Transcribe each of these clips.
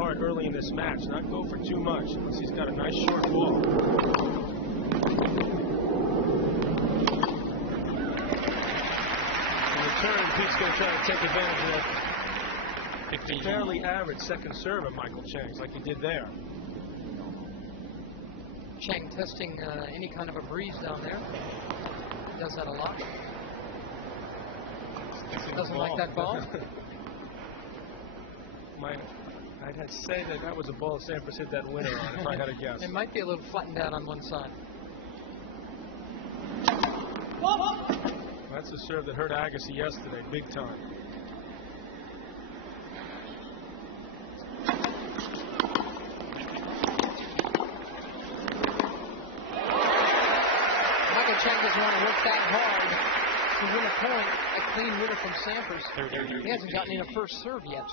apart early in this match, not go for too much unless he's got a nice short ball. In return, Pete's going to try to take advantage of a fairly average second serve of Michael Chang's, like he did there. Chang testing any kind of a breeze down there. He does that a lot. Doesn't like that ball. I'd have to say that was a ball Sampras hit that winner on, if I had to guess. It might be a little flattened out on one side. That's a serve that hurt Agassi yesterday, big time. Michael Chang doesn't want to work that hard to win a point. A clean winner from Sampras. He hasn't gotten in a first serve yet.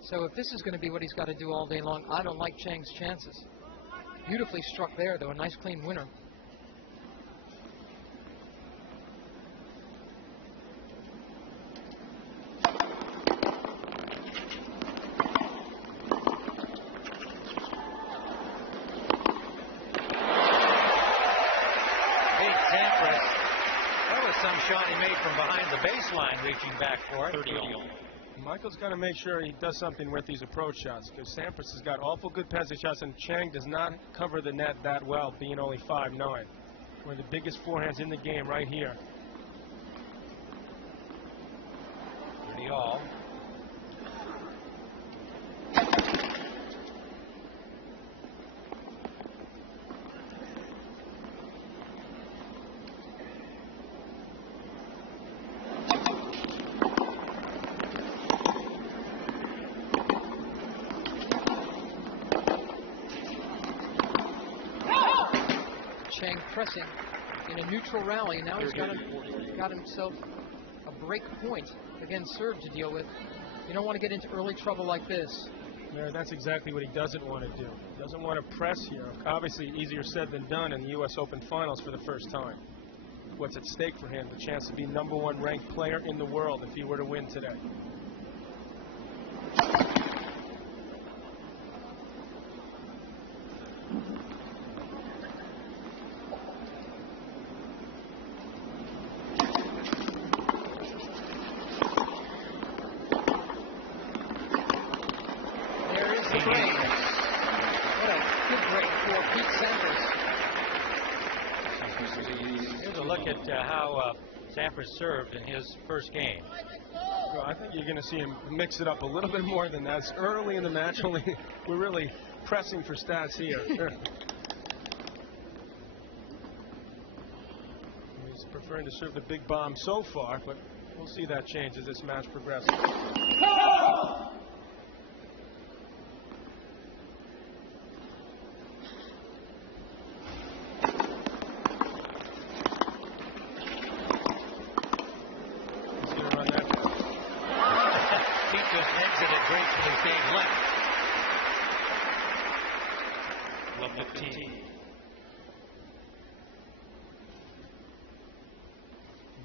So if this is going to be what he's got to do all day long, I don't like Chang's chances. Beautifully struck there, though. A nice clean winner. Pete Sampras. That was some shot he made from behind the baseline, reaching back for it. 30-all. Michael's got to make sure he does something with these approach shots, because Sampras has got awful good passing shots, and Chang does not cover the net that well, being only 5'9". One of the biggest forehands in the game right here. 30-all. Chang pressing in a neutral rally. Now he's got himself a break point against serve to deal with. You don't want to get into early trouble like this. Yeah, that's exactly what he doesn't want to do. He doesn't want to press here. Obviously, easier said than done in the U.S. Open Finals for the first time. What's at stake for him? The chance to be #1 ranked player in the world if he were to win today. How Sampras served in his first game. Well, I think you're going to see him mix it up a little bit more than that. It's early in the match. We're really pressing for stats here. He's preferring to serve the big bomb so far, but we'll see that change as this match progresses.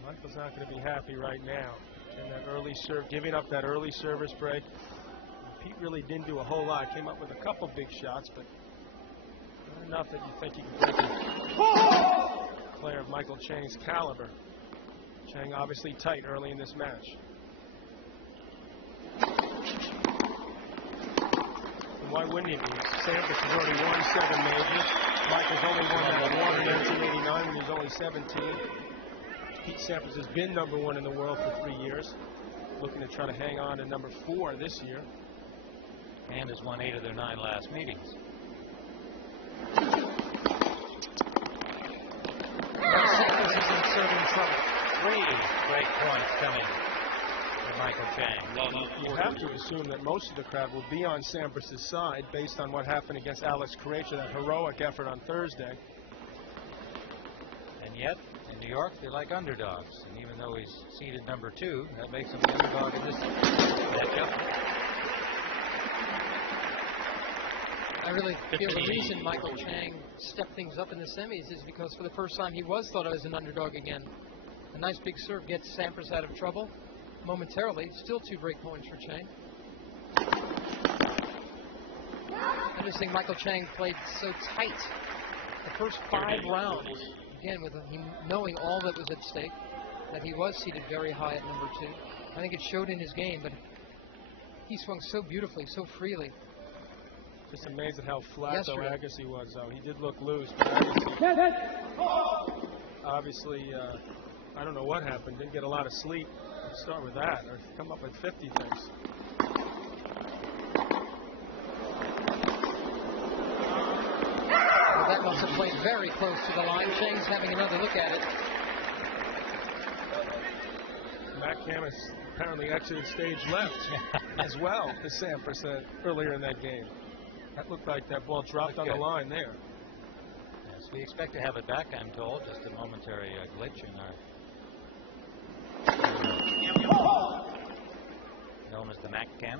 Michael's not going to be happy right now. And that early serve, giving up that early service break. Pete really didn't do a whole lot. Came up with a couple big shots, but not enough that you think he can break a player of Michael Chang's caliber. Chang obviously tight early in this match. And why wouldn't he be? Sampras has already won 7 majors. Michael's only won that one in 1989 when he was only 17. Pete Sampras has been #1 in the world for 3 years. Looking to try to hang on to #4 this year. And has won 8 of their 9 last meetings. Sampras is in serving trouble. 3 break points coming for Michael Chang. You have to assume that most of the crowd will be on Sampras' side based on what happened against Alex Correia, that heroic effort on Thursday. And yet, in New York, they like underdogs. And even though he's seeded #2, that makes him the underdog in this matchup. I really feel the reason Michael Chang stepped things up in the semis is because for the first time he was thought of as an underdog again. A nice big serve gets Sampras out of trouble momentarily. Still 2 break points for Chang. Noticing Michael Chang played so tight the first 5 rounds. Again, with him knowing all that was at stake, that he was seated very high at number 2. I think it showed in his game, but he swung so beautifully, so freely. Just amazed at how flat though Agassi was, though. He did look loose, but obviously, I don't know what happened. Didn't get a lot of sleep. Let's start with that, or come up with 50 things. Well, that must have played very close to the line. Chang's having another look at it. Matt Cam has apparently exited stage left as well, as Sampras said earlier in that game. That looked like that ball dropped on the line there. Yes, we expect to have it back, I'm told. Just a momentary glitch in our known as the Mac Cam.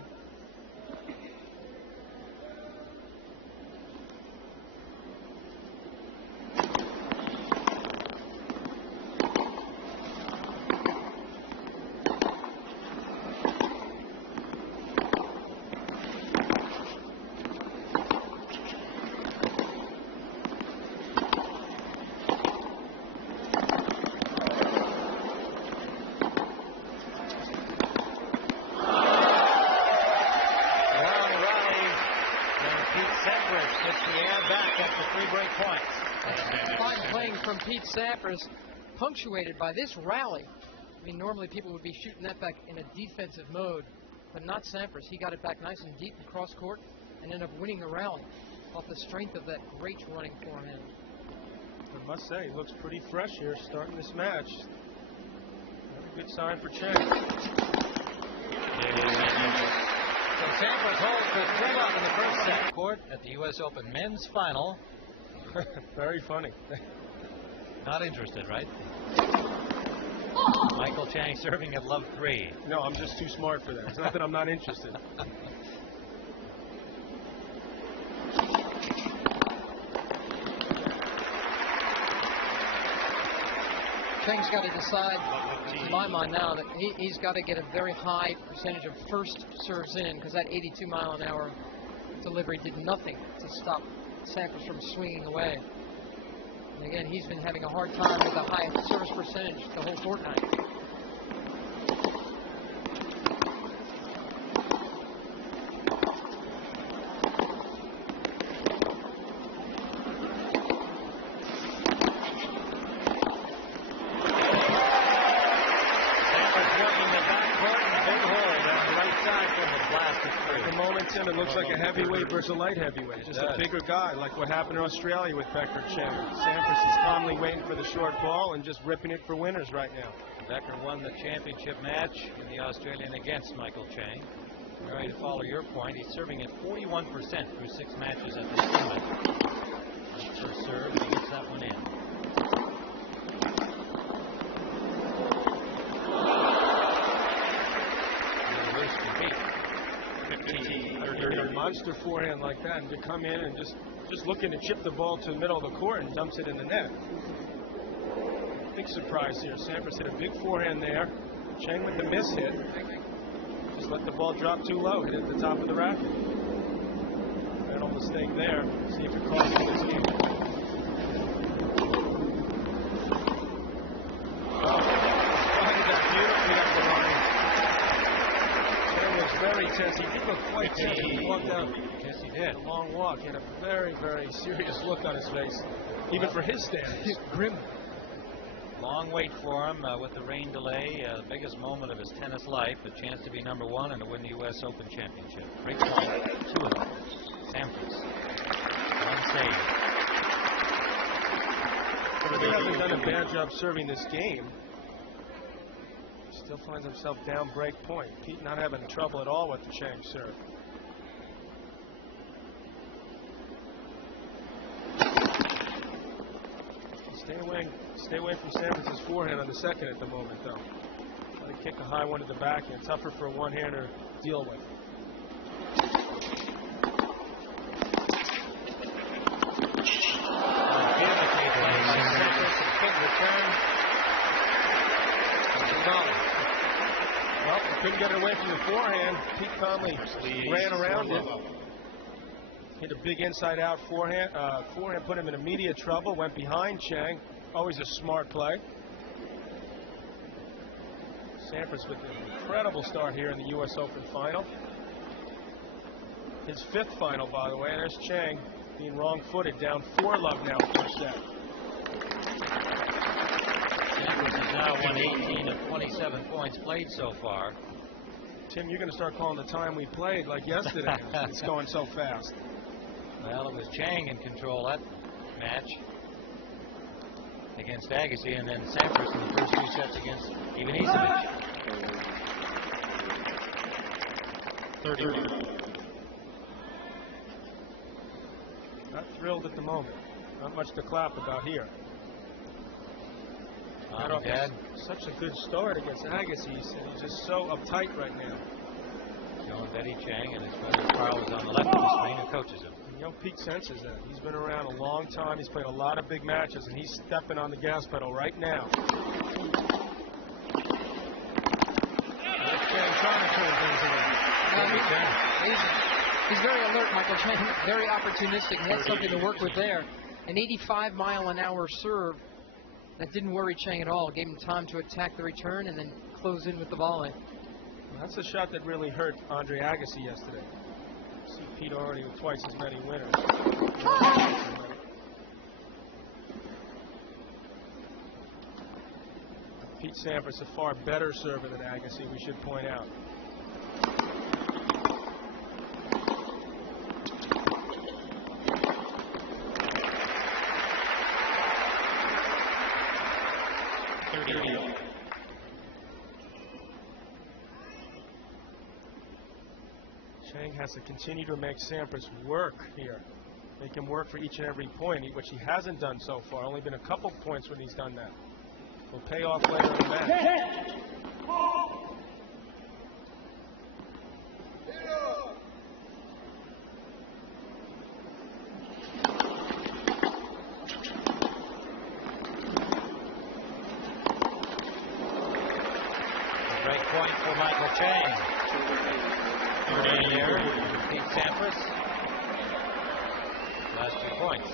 Pete Sampras, punctuated by this rally. I mean, normally people would be shooting that back in a defensive mode, but not Sampras. He got it back nice and deep in cross court and ended up winning the rally off the strength of that great running forehand. I must say, he looks pretty fresh here starting this match. Not a good sign for Chang. So Sampras holds for 3-1 in the first set. Court at the U.S. Open men's final. Very funny. Not interested, right? Michael Chang serving at love 3. No, I'm just too smart for that. It's not that I'm not interested. Chang's got to decide, in my mind now, that he's got to get a very high percentage of first serves in, because that 82-mile-an-hour delivery did nothing to stop Sampras from swinging away. And again, he's been having a hard time with the high service percentage the whole fortnight. It looks like a heavyweight versus a light heavyweight. Just a bigger guy, like what happened in Australia with Becker Chang. Sampras is calmly waiting for the short ball and just ripping it for winners right now. Becker won the championship match in the Australian against Michael Chang. Mary, to follow your point, he's serving at 41% through 6 matches at this tournament. First serve, he gets that one in. A monster forehand like that, and to come in and just looking to chip the ball to the middle of the court and dumps it in the net. Big surprise here. Sampras hit a big forehand there. Chang with the miss hit. Just let the ball drop too low. Hit it at the top of the racket. Little mistake there. See if it costs him this game. Very tense. He did look quite tense when he walked out. Yes, he did. A long walk. He had a very, very serious look on his face, even for his standards. Grim. Long wait for him with the rain delay. The biggest moment of his tennis life. A chance to be number 1 and to win the U.S. Open Championship. Great point. 2 of those. Sampras. 1 save. But he hasn't done a bad job serving this game. Still finds himself down break point. Pete not having trouble at all with the Chang serve. Stay away from Sampras' forehand on the second at the moment, though. Try to kick a high one to the backhand. Tougher for a one-hander to deal with. Well, he couldn't get it away from the forehand. Pete calmly ran around it. Hit a big inside-out forehand. Forehand put him in immediate trouble. Went behind Chang. Always a smart play. Sampras with an incredible start here in the U.S. Open final. His 5th final, by the way. And there's Chang being wrong-footed, down 4-love now, first set. Sampras has now won 18 of 27 points played so far. Tim, you're going to start calling the time we played like yesterday. It's going so fast. Well, it was Chang in control that match against Agassi, and then Sampras in the first 2 sets against Ivanisevic. 30. Not thrilled at the moment. Not much to clap about here. Dad. Such a good start against Agassi, and he's just so uptight right now. Showing Betty Chang, and his brother Carl is on the left of the screen who coaches him. You know, Pete senses that. He's been around a long time. He's played a lot of big matches, and he's stepping on the gas pedal right now. Chang trying to turn things around. He's very alert, Michael Chang. Very opportunistic. He had something to work with there. An 85-mile-an-hour serve that didn't worry Chang at all. Gave him time to attack the return and then close in with the volley. That's a shot that really hurt Andre Agassi yesterday. See Pete already with twice as many winners. Pete Sampras a far better server than Agassi, we should point out. Chang has to continue to make Sampras work here. Make him work for each and every point, which he hasn't done so far. Only been a couple points when he's done that. Will pay off later in the match. A break point for Michael Chang. Here, Pete Sampras. Last 2 points.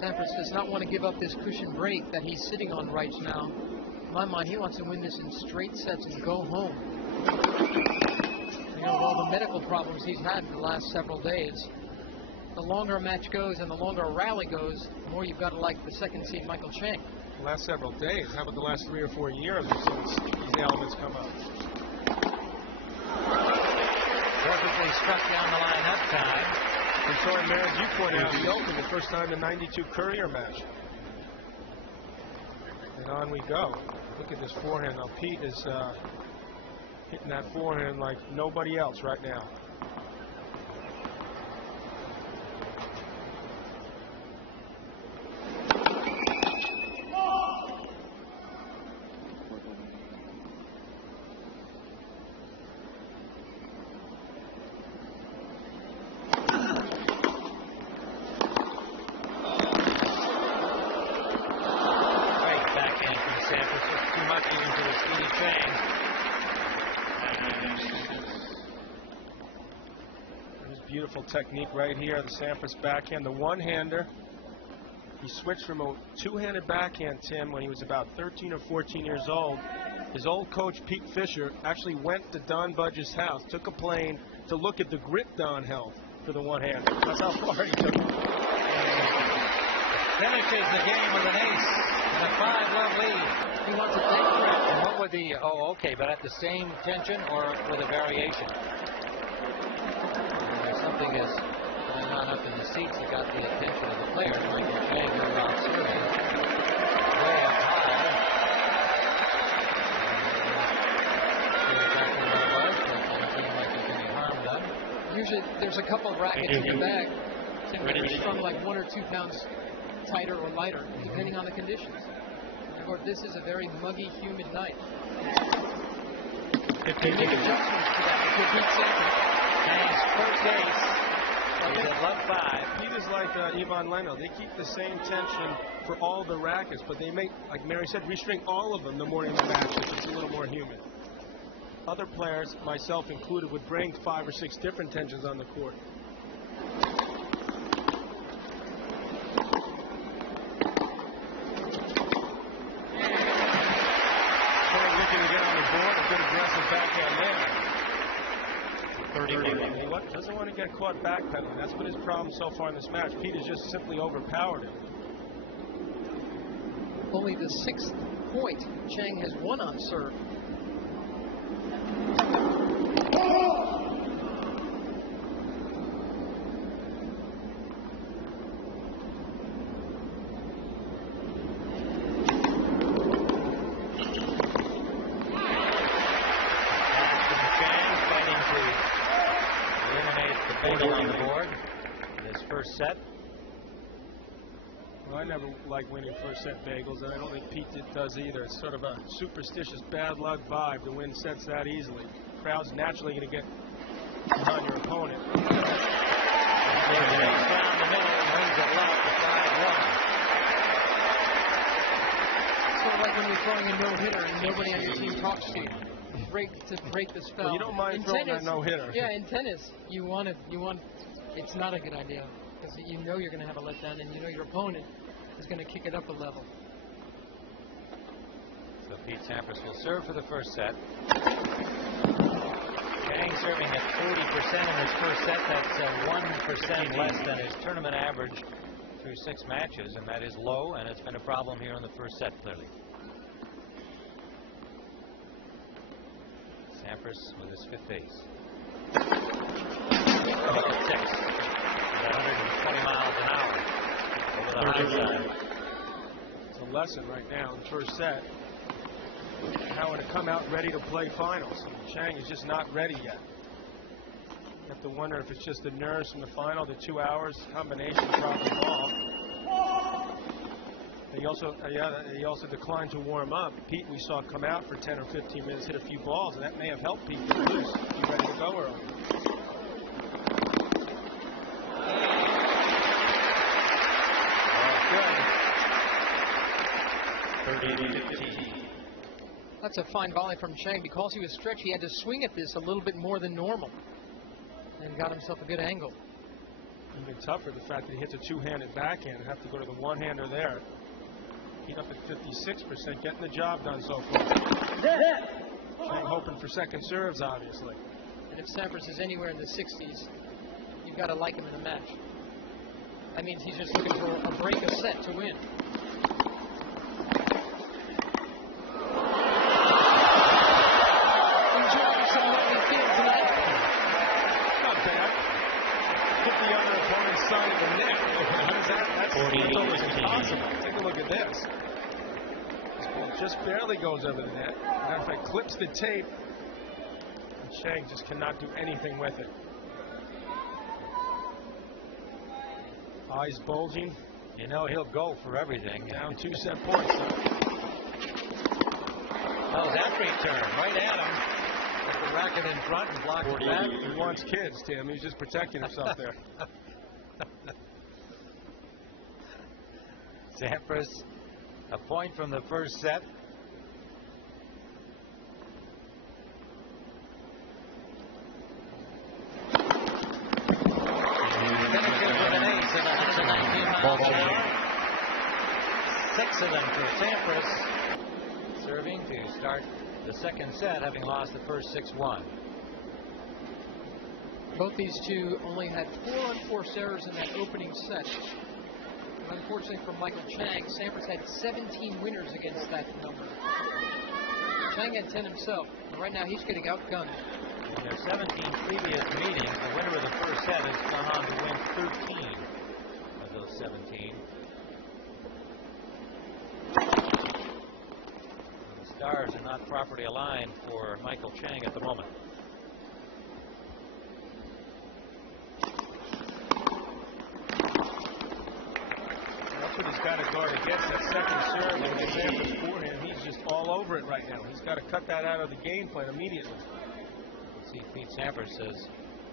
Sampras does not want to give up this cushion break that he's sitting on right now. In my mind, he wants to win this in straight sets and go home. You know, with all the medical problems he's had in the last several days, the longer a match goes and the longer a rally goes, the more you've got to like the second seed Michael Chang. The last several days. How about the last 3 or 4 years since these ailments come up? Perfectly struck down the line that time. And so, as you pointed out, the Open, the first time the '92 Courier match. And on we go. Look at this forehand. Now Pete is hitting that forehand like nobody else right now. Beautiful technique right here. The Sampras backhand, the one-hander. He switched from a two-handed backhand, Tim, when he was about 13 or 14 years old. His old coach, Pete Fisher, actually went to Don Budge's house, took a plane to look at the grip Don held for the one-hander. That's how far he took it. Finishes the game with an ace and a 5-love lead. He wants to take it. And what would the, oh, okay, but at the same tension or with a variation? Something is going on up in the seats that got the attention of the players. Michael Chang and Rob serving way up high. Not sure exactly where it was, but it didn't seem like there's any harm done. Usually there's a couple of rackets in your bag. It's strung like 1 or 2 pounds tighter or lighter, depending on the conditions. And of course, this is a very muggy, humid night. If you make adjustments to that, if you're Pete Sampras. Chang's first ace is at love 5. Pete is like Ivan Leno. They keep the same tension for all the rackets, but they make, like Mary said, restring all of them the morning of the match if it's a little more humid. other players, myself included, would bring 5 or 6 different tensions on the court. Looking to get on the board, a good aggressive backhand there. 30. He doesn't want to get caught backpedaling. That's been his problem so far in this match. Pete has just simply overpowered him. Only the 6th point Chang has won on serve. Set. Well, I never like winning first set bagels, and I don't think Pete does either. It's sort of a superstitious bad luck vibe to win sets that easily. Crowd's naturally going to get on your opponent. Down the middle and wins it low to 5-1. Sort of like when you're throwing a no-hitter and nobody on your team talks to you. To break the spell. Well, you don't mind throwing a no-hitter. Yeah, in tennis, you want. It's not a good idea. Because you know you're going to have a letdown, and you know your opponent is going to kick it up a level. So Pete Sampras will serve for the first set. Chang serving at 40% in his first set. That's 1% less than his tournament average through 6 matches, and that is low, and it's been a problem here in the first set, clearly. Sampras with his 5th ace. 6. 120 miles an hour over the high side. It's a lesson right now in the first set. How to come out ready to play finals. And Chang is just not ready yet. You have to wonder if it's just the nerves from the final, the 2 hours combination dropping ball. He also declined to warm up. Pete, we saw come out for 10 or 15 minutes, hit a few balls, and that may have helped Pete get loose, be ready to go early. That's a fine volley from Chang. Because he was stretched, he had to swing at this a little bit more than normal and got himself a good angle. Even tougher, the fact that he hits a 2-handed backhand and have to go to the one-hander there. He's up at 56%, getting the job done so far. Chang hoping for second serves, obviously. And if Sampras is anywhere in the 60s, you've got to like him in a match. That means he's just looking for a break a set to win. Side of the net. That's almost impossible. Take a look at this. This ball just barely goes over the net. Matter of fact, clips the tape. And Chang just cannot do anything with it. Eyes bulging. You know he'll go for everything. Down 2 set points. Oh, that return right at him. With the racket in front and blocked it back. He wants kids, Tim. He's just protecting himself there. Sampras, a point from the first set. Finishes with an ace at 119 miles an hour. 6 of them for Sampras. Serving to start the second set, having lost the first 6-1. Both these two only had 4 unforced errors in that opening set. And unfortunately for Michael Chang, Sampras had 17 winners against that number. Chang had 10 himself, and right now he's getting outgunned. In their 17 previous meetings, the winner of the first set has gone on to win 13 of those 17. The stars are not properly aligned for Michael Chang at the moment. That's what he's got to guard against, that second serve and the Sampras forehand. He's just all over it right now. He's got to cut that out of the game plan immediately. See, Pete Sampras has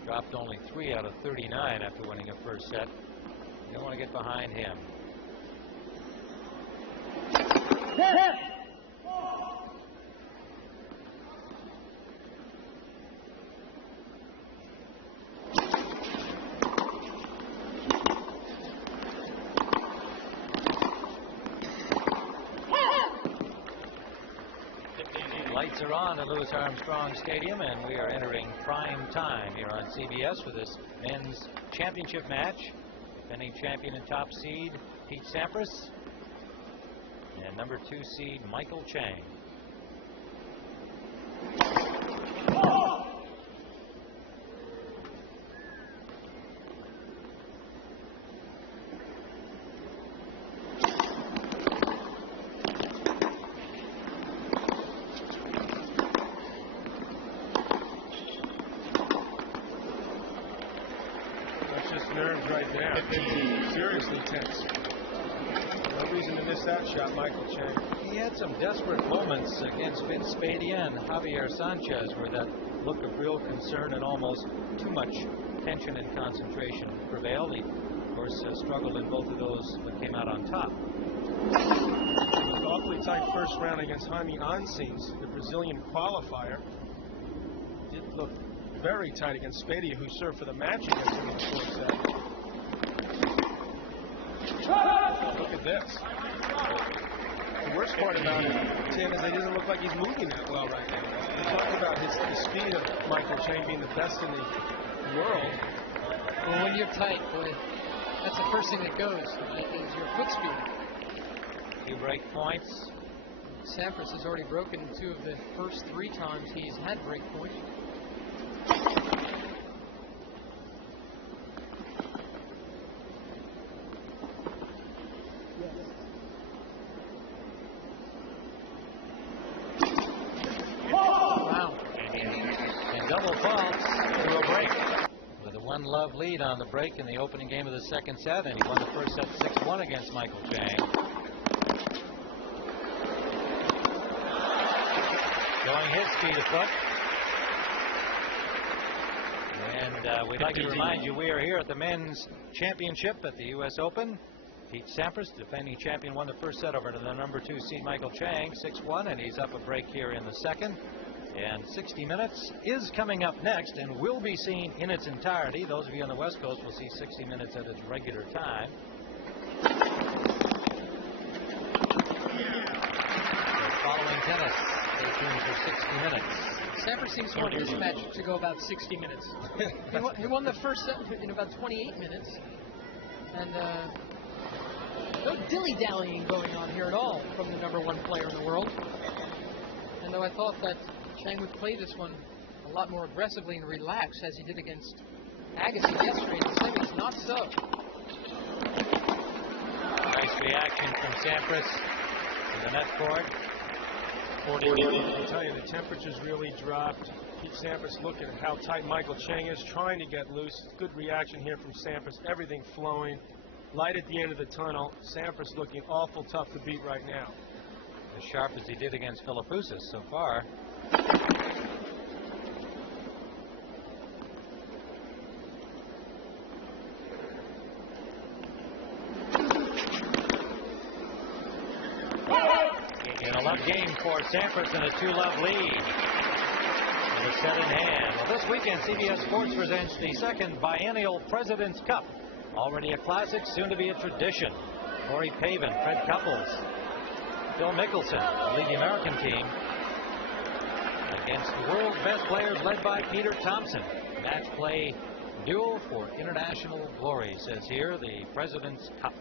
dropped only 3 out of 39 after winning a first set. You don't want to get behind him. Lights are on at Louis Armstrong Stadium, and we are entering prime time here on CBS for this men's championship match. Defending champion and top seed Pete Sampras and number 2 seed Michael Chang. Nerves right there. Seriously tense. No reason to miss that shot, Michael Chang. He had some desperate moments against Vince Spadea and Javier Sanchez where that look of real concern and almost too much tension and concentration prevailed. He, of course, struggled in both of those but came out on top. It was awfully tight first round against Jaime Ansins, the Brazilian qualifier. Did look very tight against Spadea, who served for the match against him in the 4th set. Look at this. The worst part about it, Tim, is it doesn't look like he's moving that well right now. We talked about the speed of Michael Chang being the best in the world. Well, when you're tight, boy, that's the first thing that goes, is your foot speed. Few break points. Sampras has already broken 2 of the first 3 times he's had break points. Wow. And double faults to a break. With a 1-love lead on the break in the opening game of the 2nd set, and he won the first set 6-1 against Michael Chang. Showing his speed afoot. And we'd like to remind you we are here at the men's championship at the U.S. Open. Pete Sampras, defending champion, won the first set over to the number 2 seed Michael Chang, 6-1, and he's up a break here in the 2nd. And 60 Minutes is coming up next and will be seen in its entirety. Those of you on the West Coast will see 60 Minutes at its regular time. Following tennis, stay tuned for 60 Minutes. Sampras seems to want this match to go about 60 minutes. He won the first set in about 28 minutes. And no dilly-dallying going on here at all from the number 1 player in the world. And though I thought that Chang would play this one a lot more aggressively and relaxed as he did against Agassi yesterday in the semis, not so. Nice reaction from Sampras to the net court. I'll tell you, the temperature's really dropped. Pete Sampras looking at how tight Michael Chang is, trying to get loose. Good reaction here from Sampras. Everything flowing. Light at the end of the tunnel. Sampras looking awful tough to beat right now. As sharp as he did against Philippoussis so far. In a love game for Sampras and a 2-love lead. With a set in hand. Well, this weekend, CBS Sports presents the 2nd biennial President's Cup. Already a classic, soon to be a tradition. Corey Pavin, Fred Couples, Phil Mickelson lead the American team against the world's best players led by Peter Thompson. Match play duel for international glory, says here, the President's Cup.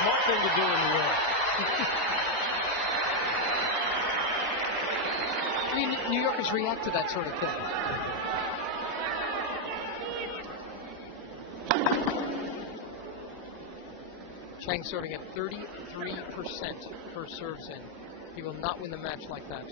Smart thing to do in the world. I mean, New Yorkers react to that sort of thing. Chang sorting at 33% for serves in. He will not win the match like that.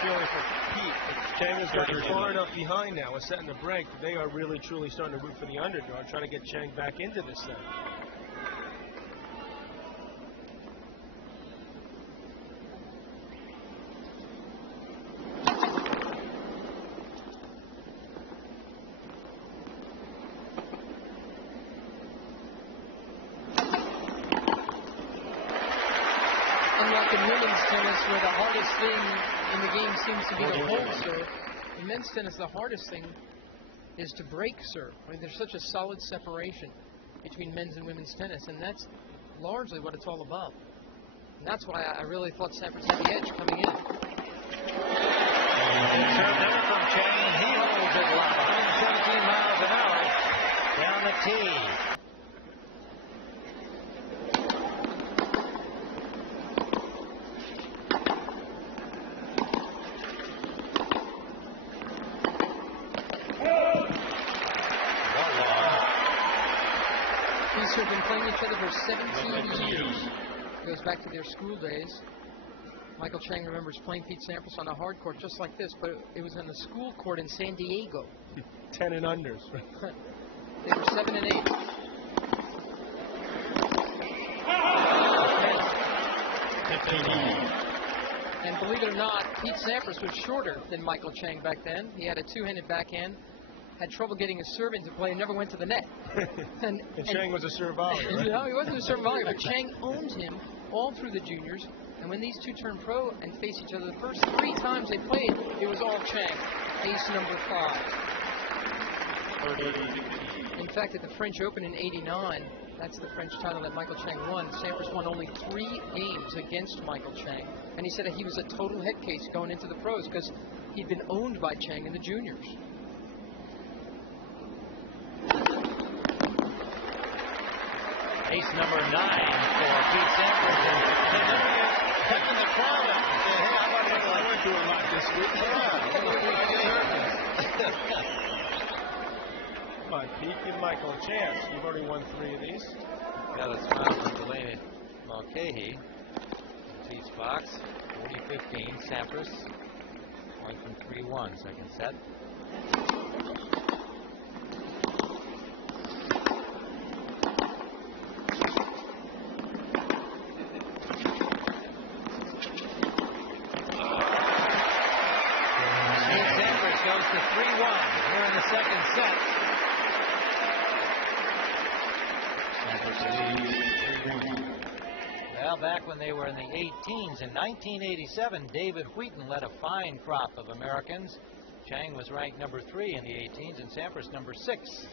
Feeling for Pete. Chang has gotten far enough behind now. We're setting the break. They are really, truly starting to root for the underdog, trying to get Chang back into this thing. in women's tennis, where the hardest thing in the game seems to be the hold serve, in men's tennis, the hardest thing is to break serve. I mean, there's such a solid separation between men's and women's tennis, and that's largely what it's all about. And that's why I really thought Sampras had the edge coming in. Serve there from Chang, and he holds it low, 117 miles an hour down the tee. These two have been playing each other for 17 years. Goes back to their school days. Michael Chang remembers playing Pete Sampras on a hard court just like this, but it was on the school court in San Diego. 10 and unders. They were 7 and 8. And believe it or not, Pete Sampras was shorter than Michael Chang back then. He had a two-handed backhand, had trouble getting his serve into play, and never went to the net. And Chang was a serve volley, right? No, he wasn't a serve volley, but Chang owned him all through the juniors. And when these two turned pro and faced each other, the first 3 times they played, it was all Chang, ace number 5. In fact, at the French Open in '89, that's the French title that Michael Chang won, Sampras won only 3 games against Michael Chang. And he said that he was a total head case going into the pros because he'd been owned by Chang in the juniors. Ace number 9 for Pete Sampras. Taking the crowd up and say, hey, how about I went through a lot this week? Come on, Pete, give Michael a chance. You've already won 3 of these. Got a smile from Delaney Mulcahy. Pete's box, 40-15. Sampras going from 3-1, second set. Goes to 3-1 here in the second set. Well, back when they were in the 18s, in 1987, David Wheaton led a fine crop of Americans. Chang was ranked number 3 in the 18s, and Sampras number 6.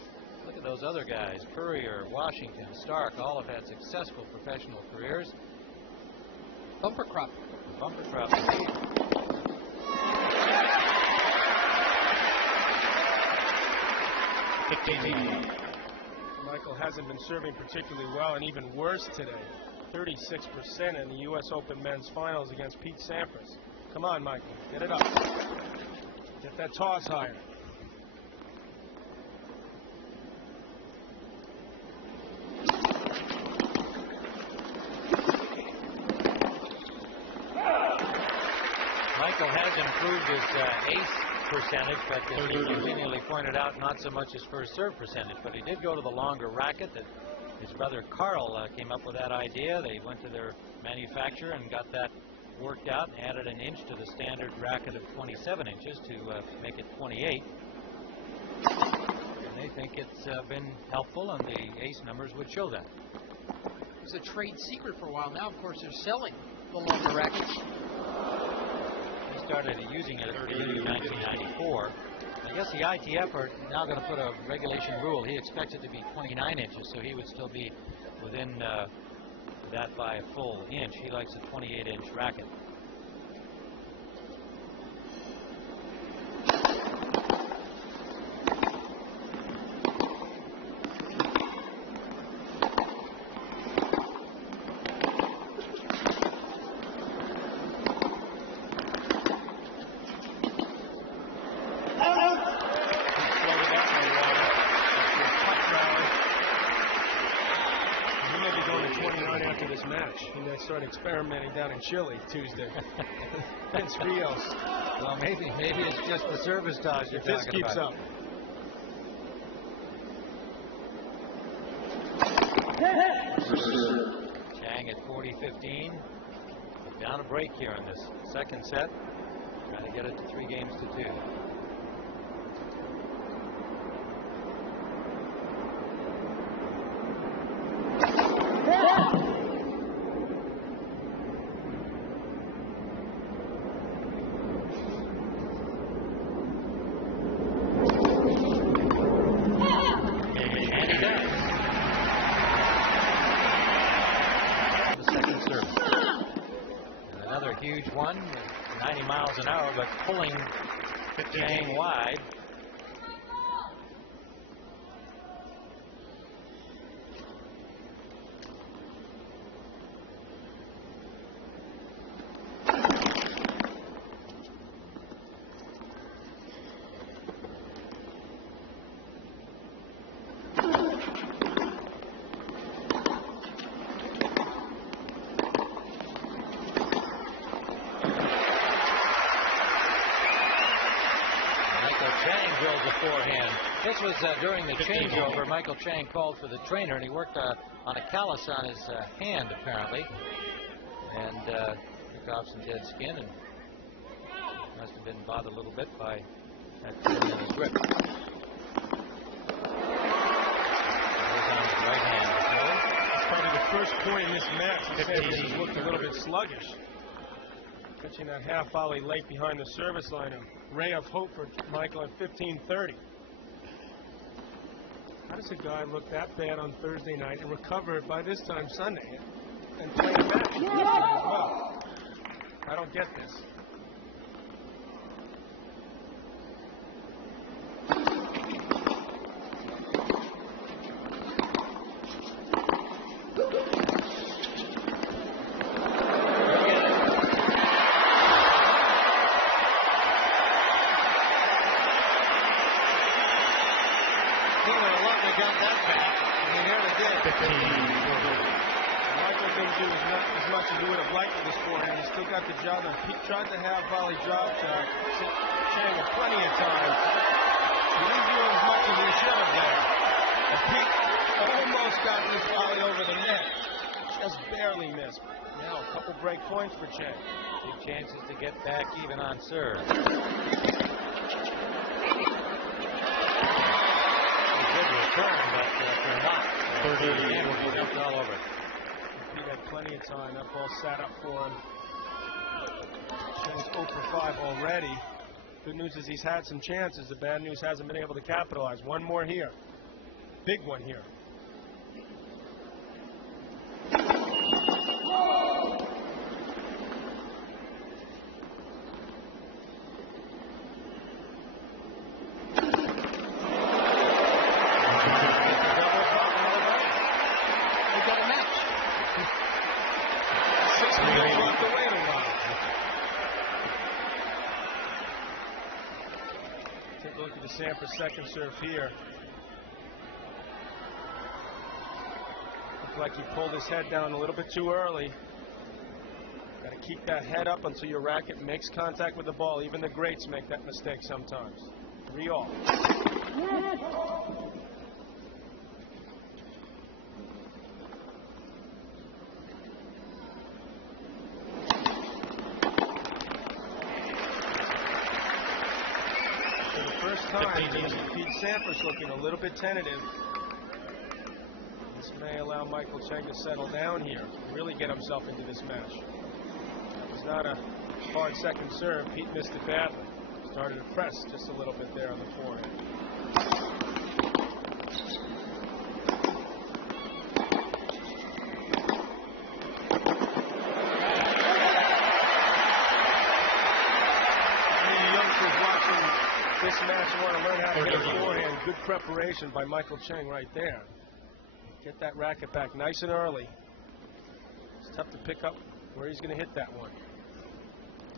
Look at those other guys: Courier, Washington, Stark, all have had successful professional careers. Bumper crop. Bumper crop indeed. Michael hasn't been serving particularly well, and even worse today. 36% in the U.S. Open men's finals against Pete Sampras. Come on, Michael, get it up. Get that toss higher. Michael has improved his ace percentage, but as he continually pointed out, not so much his first serve percentage. But he did go to the longer racket. That his brother Carl came up with that idea. They went to their manufacturer and got that worked out and added an inch to the standard racket of 27 inches to make it 28. And they think it's been helpful, and the ace numbers would show that. It was a trade secret for a while. Now, of course, they're selling the longer rackets. Started using it in 1994. I guess the ITF are now going to put a regulation rule. He expects it to be 29 inches, so he would still be within that by a full inch. He likes a 28-inch racket. Start experimenting down in Chile Tuesday. Vince Rios. Well, maybe it's just the service dodge you're if this talking keeps about. Up. Chang at 40-15. Down a break here in this second set. Trying to get it to 3-2. but pulling Chang wide. This was during the changeover. Michael Chang called for the trainer, and he worked on a callus on his hand, apparently, and took off some dead skin, and must have been bothered a little bit by that grip. It was on his right hand. It's probably the first point in this match. He said he's looked a little bit sluggish. Pitching that half volley late behind the service line, and ray of hope for Michael at 15:30. How does a guy look that bad on Thursday night and recover by this time Sunday and play a match as well? I don't get this. Job, and Pete tried to have volley drop shot. Chang had plenty of time. He didn't do as much as he should have there. And Pete almost got this volley over the net. Just barely missed. Now a couple break points for Chang. Big chances to get back even on serve. A good return, but for not. 30 he jumped all over. Pete had plenty of time. That ball sat up for him. Chang's 0 for 5 already. Good news is he's had some chances. The bad news hasn't been able to capitalize. One more here. Big one here. They got a match. 6 minutes left to wait a while. Take a look at the Sampras second serve here. Looked like he pulled his head down a little bit too early. Got to keep that head up until your racket makes contact with the ball. Even the greats make that mistake sometimes. 3-all. Time, Pete Sampras looking a little bit tentative. This may allow Michael Chang to settle down here, really get himself into this match. It was not a hard second serve. Pete missed it badly. Started to press just a little bit there on the forehand. This match, you want to learn how to hit a forehand. Good preparation by Michael Chang right there. Get that racket back nice and early. It's tough to pick up where he's going to hit that one.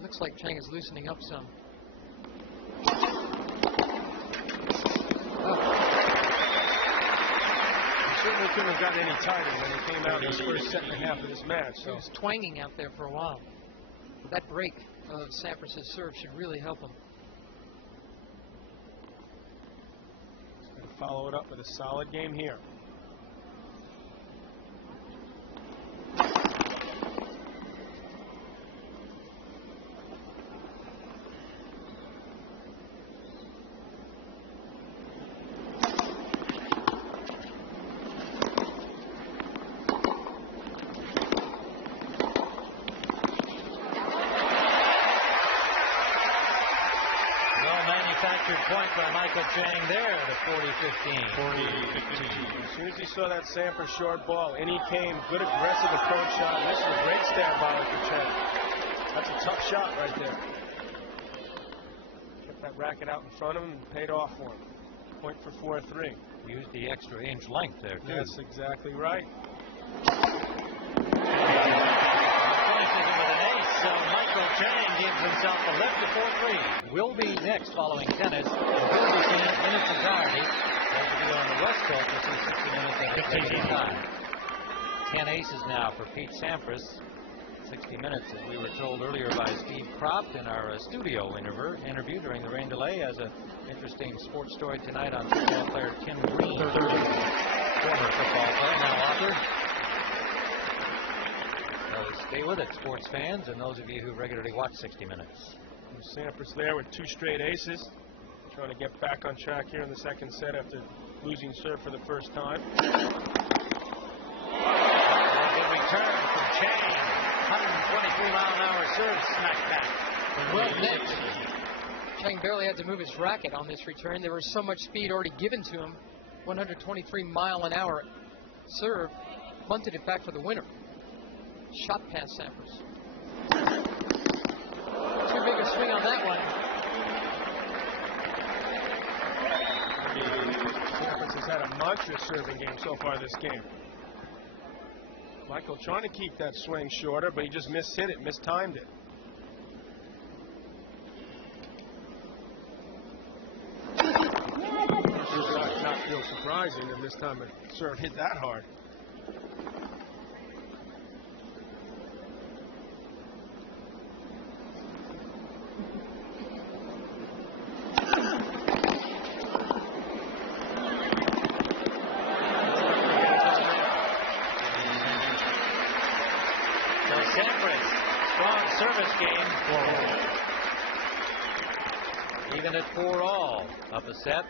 Looks like Chang is loosening up some. He certainly couldn't have gotten any tighter when he came out in his first set and a half of this match. So. He was twanging out there for a while. That break of Sampras' serve should really help him. Follow it up with a solid game here. Point by Michael Chang there, the 40-15. 40-15. As soon as he saw that Sampras short ball, in he came. Good aggressive approach shot. This is a great stab volley for Chang. That's a tough shot right there. that racket out in front of him and paid off for him. Point for 4-3. Used the extra inch length there, too. That's exactly right. Finishes it with an ace, so Michael Chang gives himself the lift to 4-3. Will be next following tennis. Will be seen in its entirety. Those of you on the West Coast will see 60 minutes at the same time. 10 aces now for Pete Sampras. 60 minutes, as we were told earlier by Steve Croft in our studio interview during the rain delay, as an interesting sports story tonight on football player Tim Green, former football player, now author. So stay with it, sports fans, and those of you who regularly watch 60 Minutes. And Sampras there with 2 straight aces, trying to get back on track here in the second set after losing serve for the first time. Good return from Chang. 123-mile-an-hour serve smacked back. Well, next, Chang barely had to move his racket on this return. There was so much speed already given to him. 123-mile-an-hour serve, bunted it back for the winner. Shot past Sampras. Too big a swing on that one. Sampras has had a monstrous serving game so far this game. Michael trying to keep that swing shorter, but he just mishit it, mistimed it. Not real surprising that this time a serve hit that hard. Service game. Even at 4-all, up a set.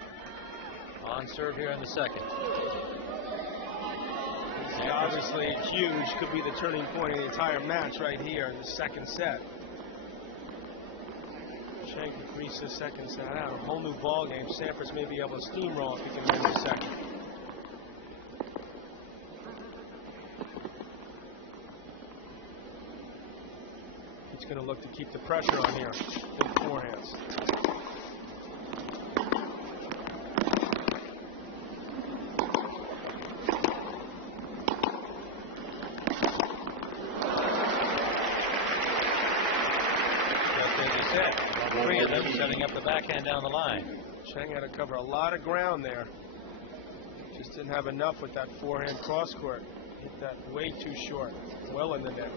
On serve here in the second. Obviously huge, could be the turning point of the entire match right here in the second set. Chang could crease the second set out. A whole new ball game. Sampras may be able to steamroll if he can win the second. Going to look to keep the pressure on here. Big forehands. Just as you said, 3 of them setting up the backhand down the line. Chang had to cover a lot of ground there. Just didn't have enough with that forehand cross court. Hit that way too short. Well in the net.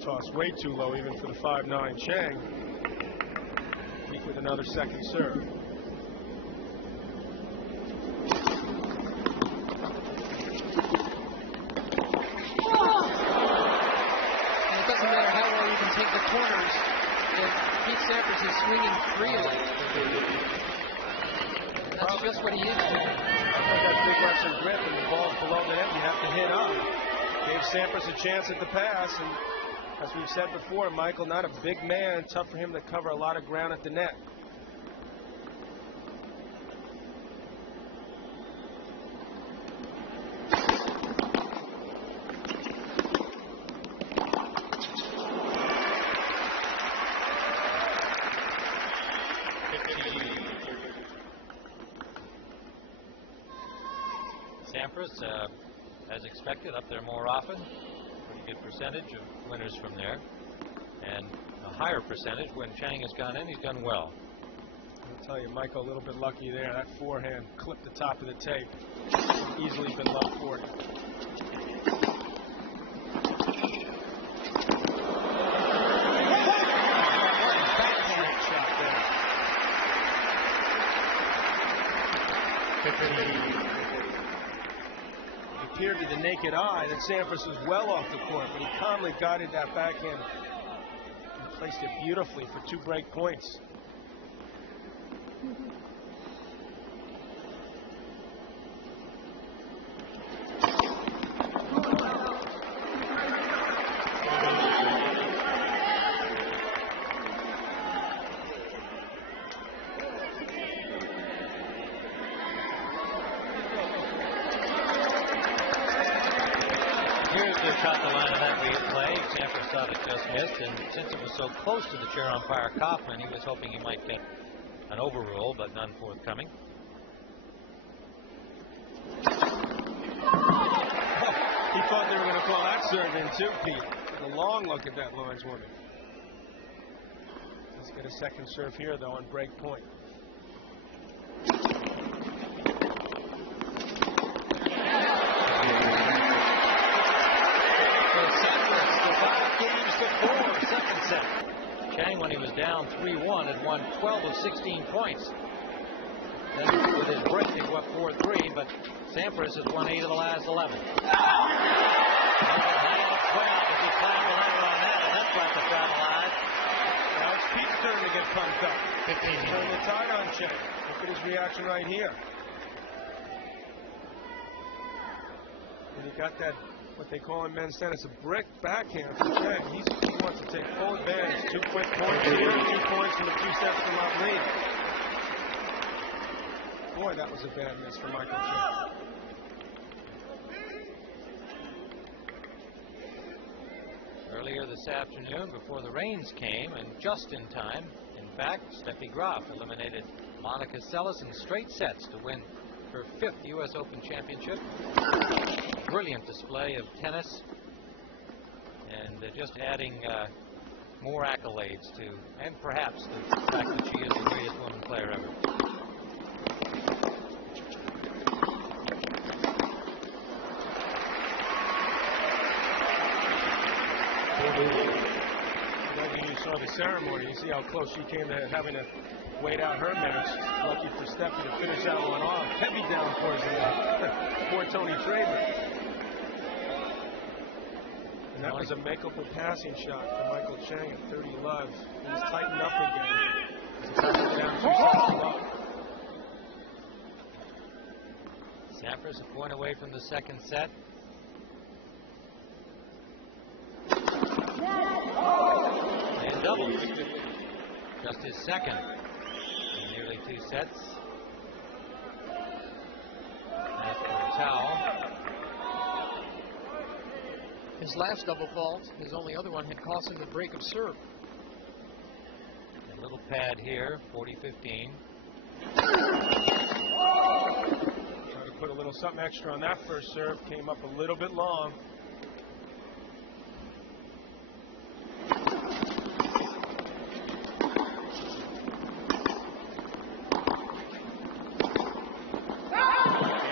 Toss way too low even for the 5'9" Chang. Peak with another second serve. And it doesn't matter how well you can take the corners if Pete Sampras is swinging freely. And that's just what he is doing. That big lesser grip and the ball's below the net, you have to hit up. Gave Sampras a chance at the pass, and as we've said before, Michael, not a big man, tough for him to cover a lot of ground at the net. Sampras, as expected, up there more often. Pretty good percentage of winners from there, and a higher percentage when Chang has gone in. He's done well. I'll tell you, Michael, a little bit lucky there. That forehand clipped the top of the tape. Easily been left 40. It appeared to the naked eye that Sampras was well off the court, but he calmly guided that backhand and placed it beautifully for 2 break points. dismissed, and since it was so close to the chair umpire Kaufman, he was hoping he might get an overrule, but none forthcoming. He thought they were going to call that serve in too, Pete. Took a long look at that lineswoman. Let's get a second serve here, though, on break point. Second set. Chang, when he was down 3-1, had won 12 of 16 points. Then with his break, they go up 4-3, but Sampras has won 8 of the last 11. 9 of 12 if he climbed the ladder on that, and that's like the crowd alive. Now it's Pete's turn to get pumped up. 15. Turn the tide on Chang. Look at his reaction right here. And he got that, what they call in men's tennis, a brick backhand from Chang. He wants to take full advantage. 2 quick points here, 2 points from the 2 sets from up lead. Boy, that was a bad miss for Michael Chang. Earlier this afternoon, before the rains came, and just in time, in fact, Steffi Graf eliminated Monica Seles in straight sets to win her 5th U.S. Open Championship. Brilliant display of tennis, and just adding more accolades to, and perhaps the fact that she is the greatest woman player ever. When you saw the ceremony, you see how close she came to having to wait out her match. Lucky for Steffi to finish that one off. Heavy downpours in there. Poor Tony Trader. And that was a makeable passing shot for Michael Chang at 30 love. He's tightened up again. Down 2 sets to love. Sampras a point away from the second set. And doubles. Just his second in nearly 2 sets. As for the towel. His last double fault, his only other one, had cost him the break of serve. A little pad here, 40-15. Trying to put a little something extra on that first serve. Came up a little bit long.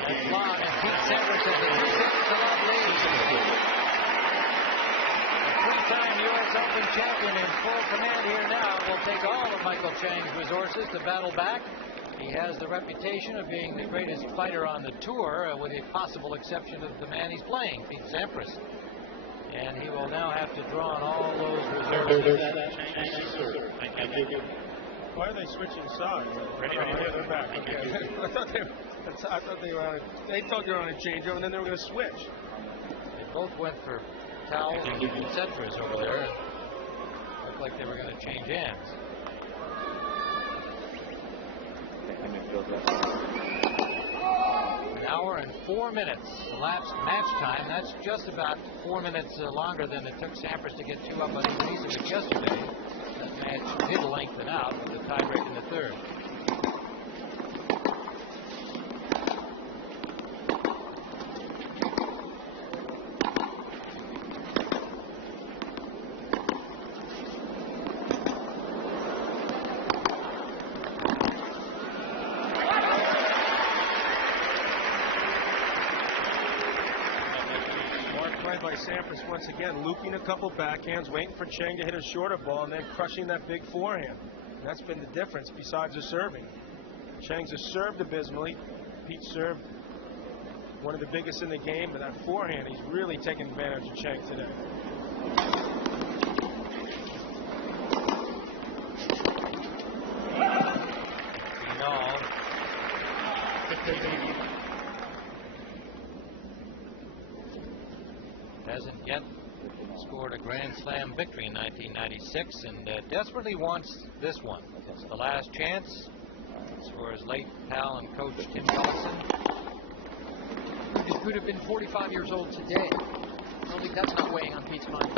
That's long, and Pete Sampras has a 6-to-love lead. The 3-time U.S. Open champion in full command here now will take all of Michael Chang's resources to battle back. He has the reputation of being the greatest fighter on the tour, with the possible exception of the man he's playing, Pete Sampras. And he will now have to draw on all those reserves. Why are they switching sides? They're back. Okay. I thought they were on they thought they were on a changeover, and then they were going to switch. They both went for towels and centers over there. Looked like they were going to change hands. An hour and 4 minutes elapsed match time. That's just about 4 minutes longer than it took Sampras to get 2 up on Ivanisevic yesterday. That match did lengthen out with the tiebreak in the 3rd. By Sampras once again, looping a couple backhands, waiting for Chang to hit a shorter ball, and then crushing that big forehand. And that's been the difference besides the serving. Chang's has served abysmally. Pete served one of the biggest in the game, but that forehand, he's really taken advantage of Chang today. Hasn't yet scored a Grand Slam victory in 1996, and desperately wants this one. It's the last chance. It's for his late pal and coach Tim Ellison. He could have been 45 years old today. I don't think that's not weighing on Pete's mind.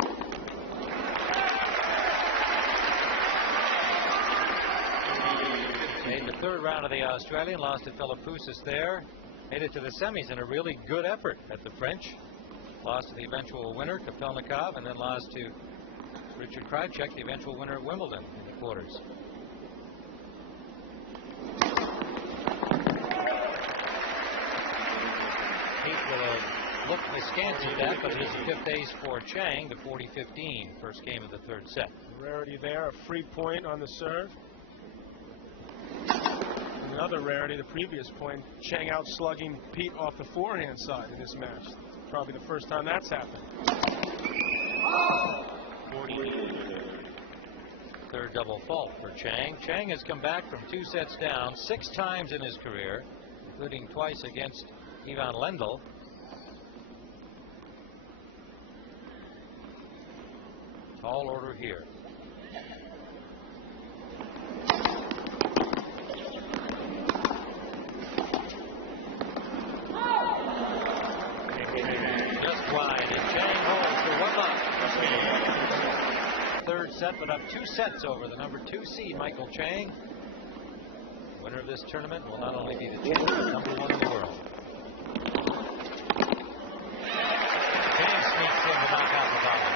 third round of the Australian, lost to Philippoussis there. Made it to the semis in a really good effort at the French. Lost to the eventual winner, Kapelnikov, and then lost to Richard Krajicek, the eventual winner at Wimbledon in the quarters. Pete will have looked askance at that, but it's a fifth ace for Chang, the 40-15, first game of the third set. Rarity there, a free point on the serve. Another rarity, the previous point, Chang out slugging Pete off the forehand side in this match. Probably the first time that's happened. Third double fault for Chang. Chang has come back from 2 sets down 6 times in his career, including twice against Ivan Lendl. Tall order here. Just wide, and Chang holds for 1 love. Third set, but up 2 sets over the number 2 seed, Michael Chang. Winner of this tournament will not only be the champion, number 1 in the world. Chang sneaks in to knock out the bottom.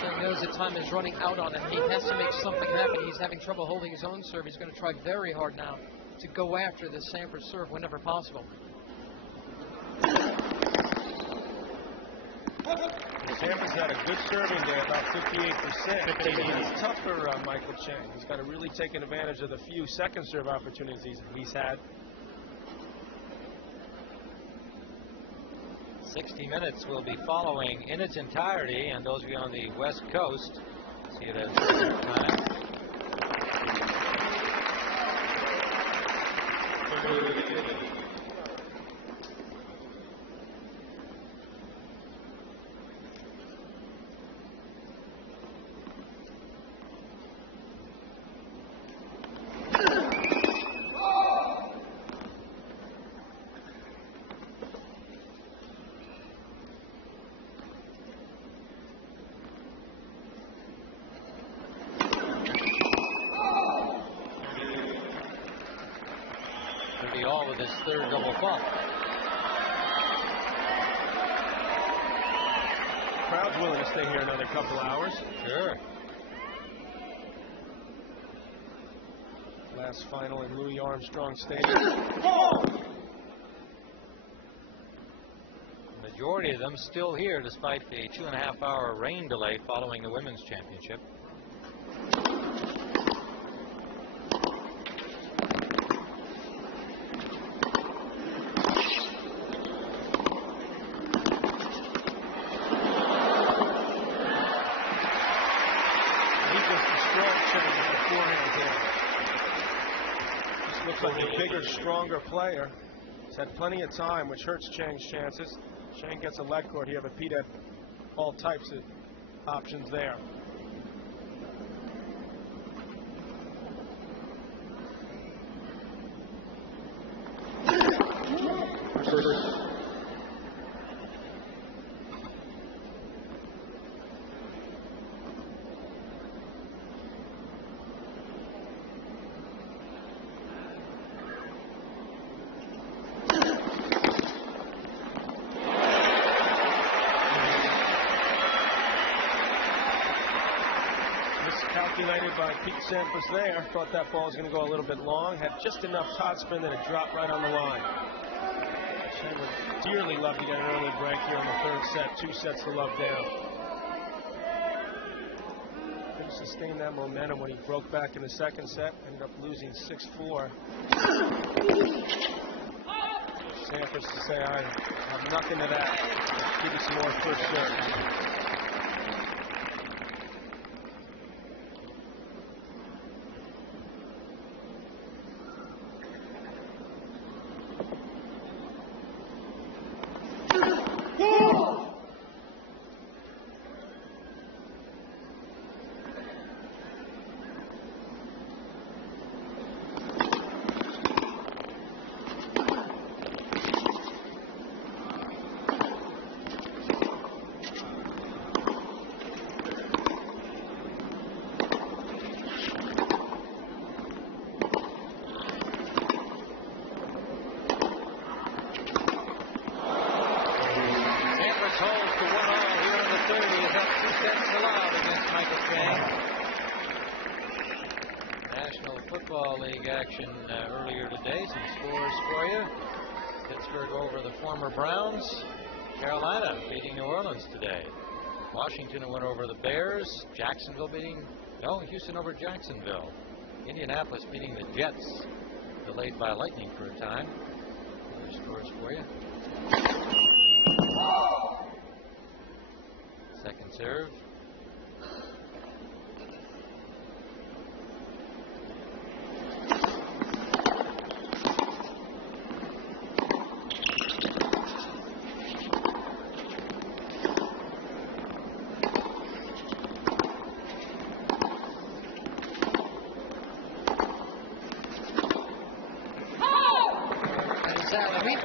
Chang knows that time is running out on him. He has to make something happen. He's having trouble holding his own serve. He's going to try very hard now to go after the Sampras serve whenever possible. Sampras had a good serving day, about 58%. He's tough for Michael Chang. He's got to really take advantage of the few second serve opportunities he's had. 60 minutes will be following in its entirety, and those of you on the West Coast see it as time. All with his third double fault. Crowd's willing to stay here another couple hours. Sure. Last final in Louis Armstrong Stadium. The majority of them still here despite the 2.5-hour rain delay following the women's championship. Looks like a bigger, stronger player. He's had plenty of time, which hurts Chang's chances. Chang gets a leg court here, but Pete had all types of options there. Calculated by Pete Sampras there. Thought that ball was going to go a little bit long. Had just enough topspin that it dropped right on the line. Chang would dearly love to get an early break here in the third set. 2 sets to love down. Couldn't sustain that momentum when he broke back in the second set. Ended up losing 6-4. Sampras to say, I have nothing to that. Give you some more first serve. holds to 1-all here in the third. He is up 2 sets to love against Michael Chang. National Football League action earlier today. Some scores for you. Pittsburgh over the former Browns. Carolina beating New Orleans today. Washington went over the Bears. Houston over Jacksonville. Indianapolis beating the Jets. Delayed by lightning for a time. Other scores for you. Second serve.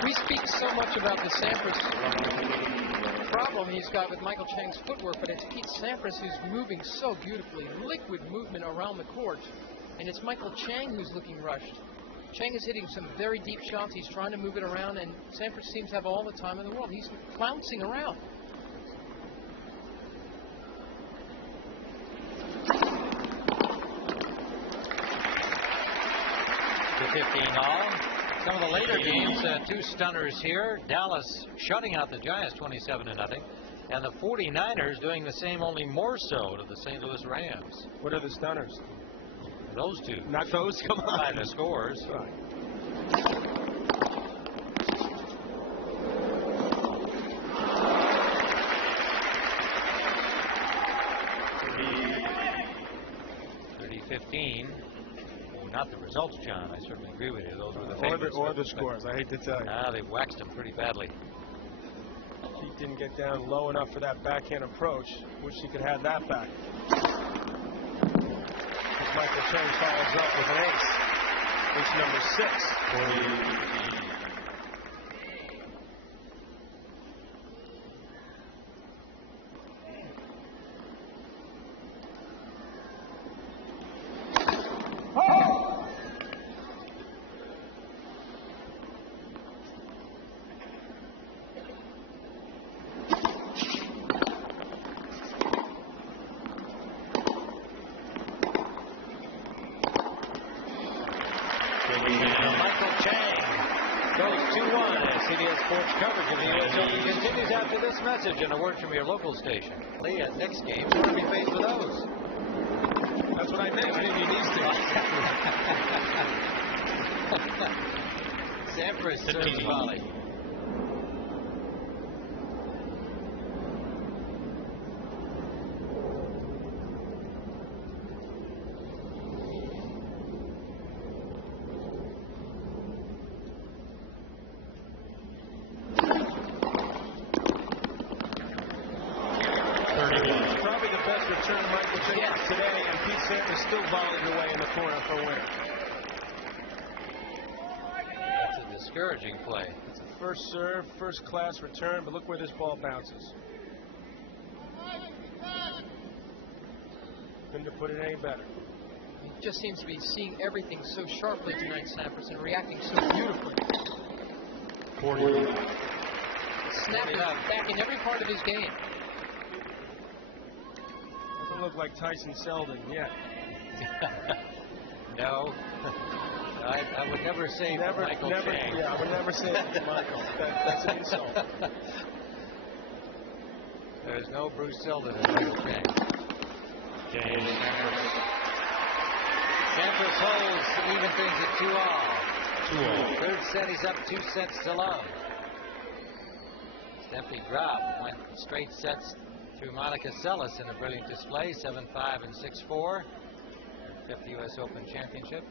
We speak so much about the Sampras problem he's got with Michael Chang's footwork, but it's Pete Sampras who's moving so beautifully, liquid movement around the court, and it's Michael Chang who's looking rushed. Chang is hitting some very deep shots. He's trying to move it around, and Sampras seems to have all the time in the world. He's flouncing around. To 15-all. Some of the later games, 2 stunners here. Dallas shutting out the Giants 27-0. And the 49ers doing the same, only more so, to the St. Louis Rams. What are the stunners? Those two. Not those? Come on. By the scores. Right. Not the results, John. I certainly agree with you. Those were the favorites. Or the scores. I hate to tell you. They've waxed them pretty badly. Pete didn't get down low enough for that backhand approach. Wish he could have that back. As Michael Chang follows up with an ace. Ace number 6. Michael Chang goes 2-1 as CBS Sports coverage of the U.S. Open continues after this message and a word from your local station. Lee, at next game, what are we faced with those? That's what I meant. I didn't mean these two. Sampras serves volley. Discouraging play. It's a first serve, first class return, but look where this ball bounces. Couldn't have put it any better. He just seems to be seeing everything so sharply tonight, Sampras, and reacting so beautifully. 40. Snapping back in every part of his game. Doesn't look like Tyson Selden yet. No. I would never say Michael Chang. Yeah, I would never say that to Michael. That's an insult. There's no Bruce Selden in Michael Chang. Sampras holds to even things at 2-all. Third set, he's up 2 sets to love. Steffi Graf went straight sets through Monica Seles in a brilliant display, 7-5 and 6-4. 5th U.S. Open Championship.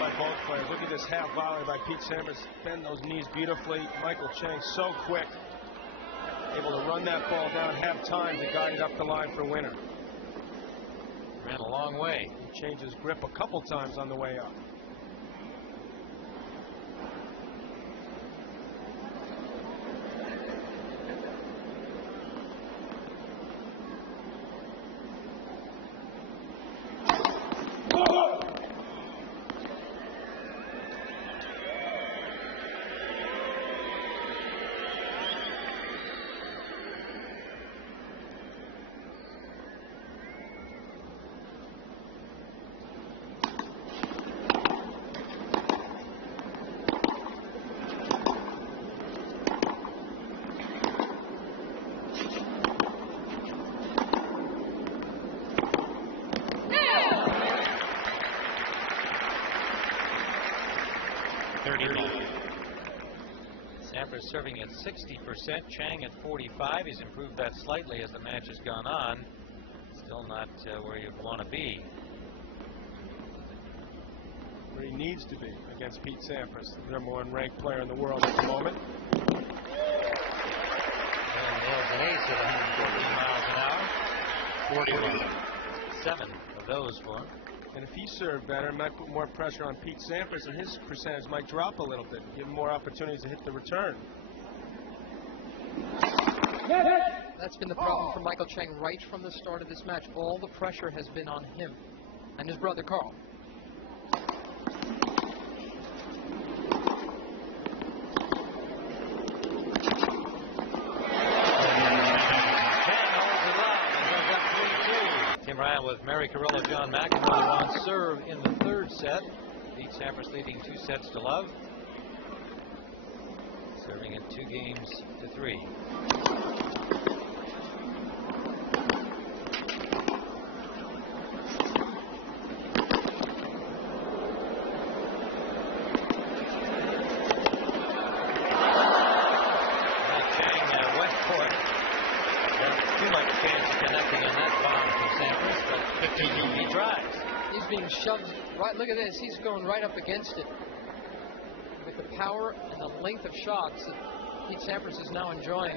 By both players. Look at this half volley by Pete Sampras. Bend those knees beautifully. Michael Chang so quick. able to run that ball down, have time to guide it up the line for winner. Ran a long way. He changed his grip a couple times on the way up. Sampras serving at 60%, Chang at 45. He's improved that slightly as the match has gone on. Still not where you'd want to be. Where he needs to be against Pete Sampras, the number one ranked player in the world at the moment. And there's an ace at 114 miles an hour. 41. 7 of those for him. And if he served better, it might put more pressure on Pete Sampras, and his percentage might drop a little bit, give him more opportunities to hit the return. That's been the problem for Michael Chang right from the start of this match. All the pressure has been on him and his brother Carl. Ryan with Mary Carrillo, John McEnroe on serve in the third set. Pete Sampras leading 2 sets to love. Serving at 2 games to 3. Chang went for it. Too much chance of connecting on that bomb from Sampras, but he tries. He's being shoved right. Look at this. He's going right up against it. With the power and the length of shots that Pete Sampras is now enjoying.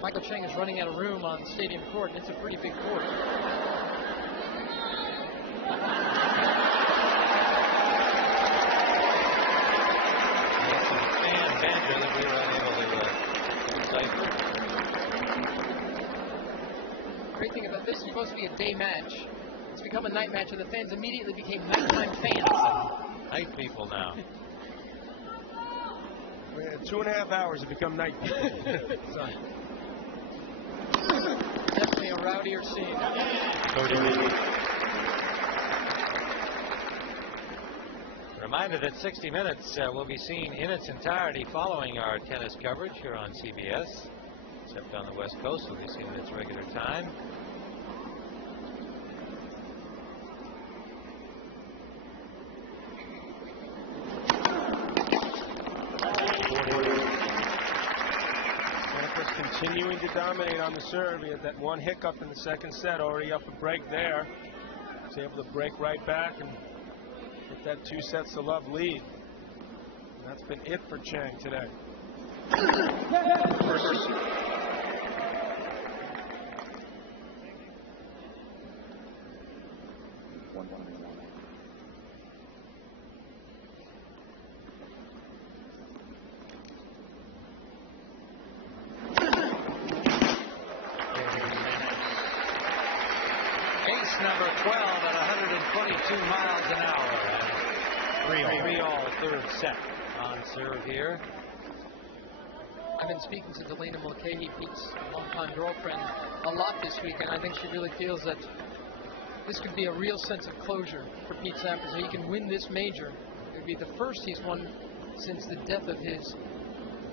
Michael Chang is running out of room on Stadium Court, and it's a pretty big court. That's some fan banter that we were unable to decipher. Great thing about this is supposed to be a day match. It's become a night match, and the fans immediately became nighttime fans. Night people now. We had 2.5 hours to become night people. Definitely a rowdier scene. 30 minutes. Reminder that 60 Minutes will be seen in its entirety following our tennis coverage here on CBS. Except on the West Coast, will be seen at its regular time. Sampras continuing to dominate on the serve. He had that one hiccup in the second set, already up a break there. He's able to break right back and get that 2 sets to love lead. And that's been it for Chang today. Ace number 12 at 122 miles an hour. And 3-all third set on serve here. I've been speaking to Delana Mulcahy, Pete's longtime girlfriend, a lot this week, and I think she really feels that this could be a real sense of closure for Pete Sampras. He can win this major. It would be the first he's won since the death of his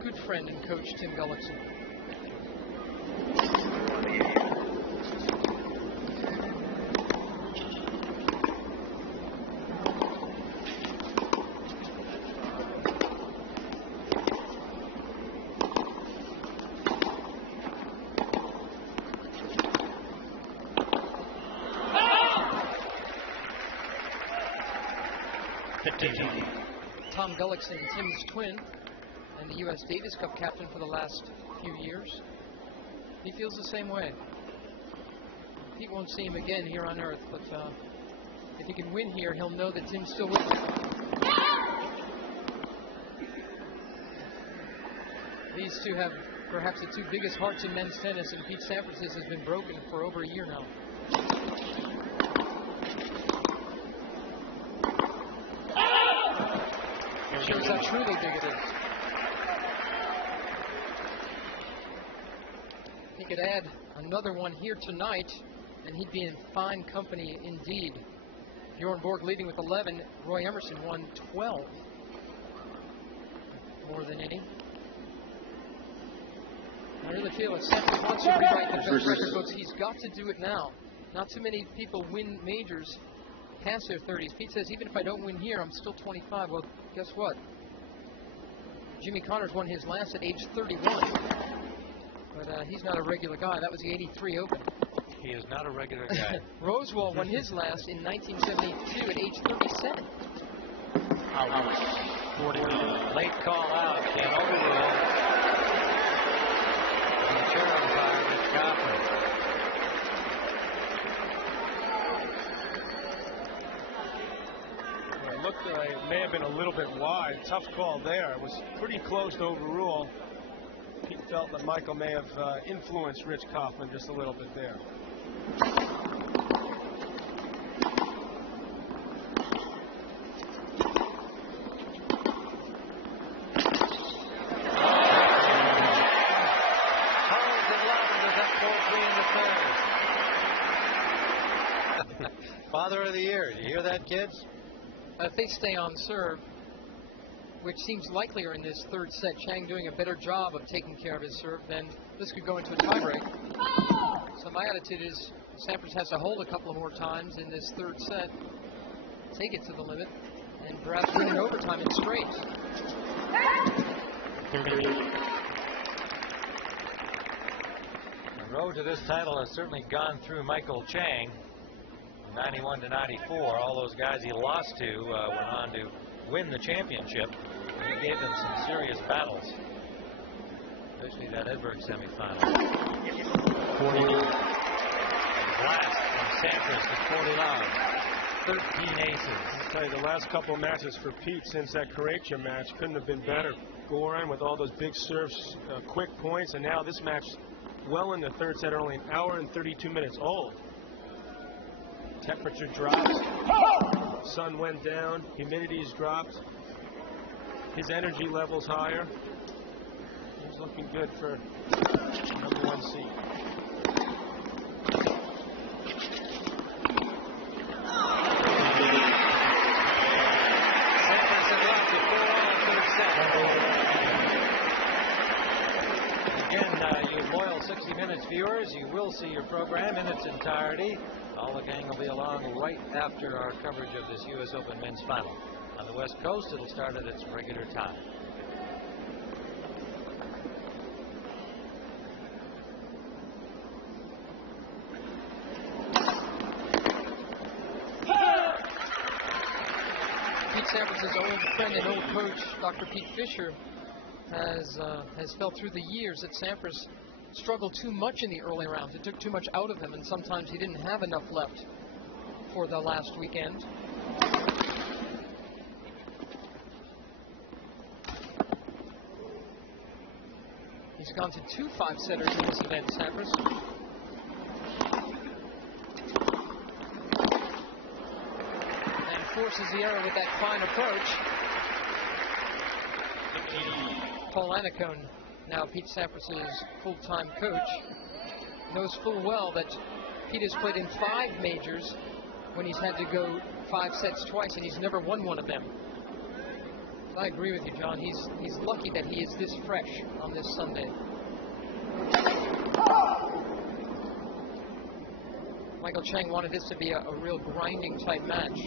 good friend and coach, Tim Gullickson. Tom Gullickson, Tim's twin, and the U.S. Davis Cup captain for the last few years. He feels the same way. Pete won't see him again here on Earth, but if he can win here, he'll know that Tim's still with him. These two have perhaps the two biggest hearts in men's tennis, and Pete Sampras has been broken for over a year now. Shows how truly big it is. He could add another one here tonight, and he'd be in fine company indeed. Bjorn Borg leading with 11. Roy Emerson won 12. More than any. I really feel if Sampras wants to rewrite the record books, he's got to do it now. Not too many people win majors past their 30s. Pete says, even if I don't win here, I'm still 25. Well, guess what? Jimmy Connors won his last at age 31. But he's not a regular guy. That was the 83 Open. He is not a regular guy. Rosewall won his last in 1972 at age 37. Late call out. Can't overrule. And the chair umpire, Rich Coffin. It looked like it may have been a little bit wide. Tough call there. It was pretty close to overrule. Pete felt that Michael may have influenced Rich Kaufman just a little bit there. Father of the year. Do you hear that, kids? If they stay on serve, which seems likelier in this third set, Chang doing a better job of taking care of his serve, then this could go into a tiebreak. So my attitude is Sampras has to hold a couple of more times in this third set, take it to the limit, and perhaps win in overtime in straight. The road to this title has certainly gone through Michael Chang. 91 to 94, all those guys he lost to went on to win the championship. He gave them some serious battles, especially that Edberg semifinal. 40. Blast from Sampras to 40 love. 13 aces. I'll tell you, the last couple of matches for Pete since that Croatia match couldn't have been better. Goran with all those big serves, quick points, and now this match well in the third set, only an hour and 32 minutes old. Temperature drops, sun went down, humidity's dropped, his energy level's higher. He's looking good for #1 seed. Sampras had lost a 4-all third set. Again, you loyal 60 Minutes viewers, you will see your program in its entirety. All the gang will be along right after our coverage of this U.S. Open men's final. On the West Coast, it'll start at its regular time. Pete Sampras' old friend and old coach, Dr. Pete Fisher, has felt through the years that Sampras struggled too much in the early rounds. It took too much out of him, and sometimes he didn't have enough left for the last weekend. He's gone to 2 5-setters in this event, Sampras. And forces the error with that fine approach. Paul Annacone, now Pete Sampras' full-time coach, knows full well that Pete has played in 5 majors when he's had to go 5 sets twice, and he's never won one of them. I agree with you, John. He's lucky that he is this fresh on this Sunday. Michael Chang wanted this to be a real grinding type match,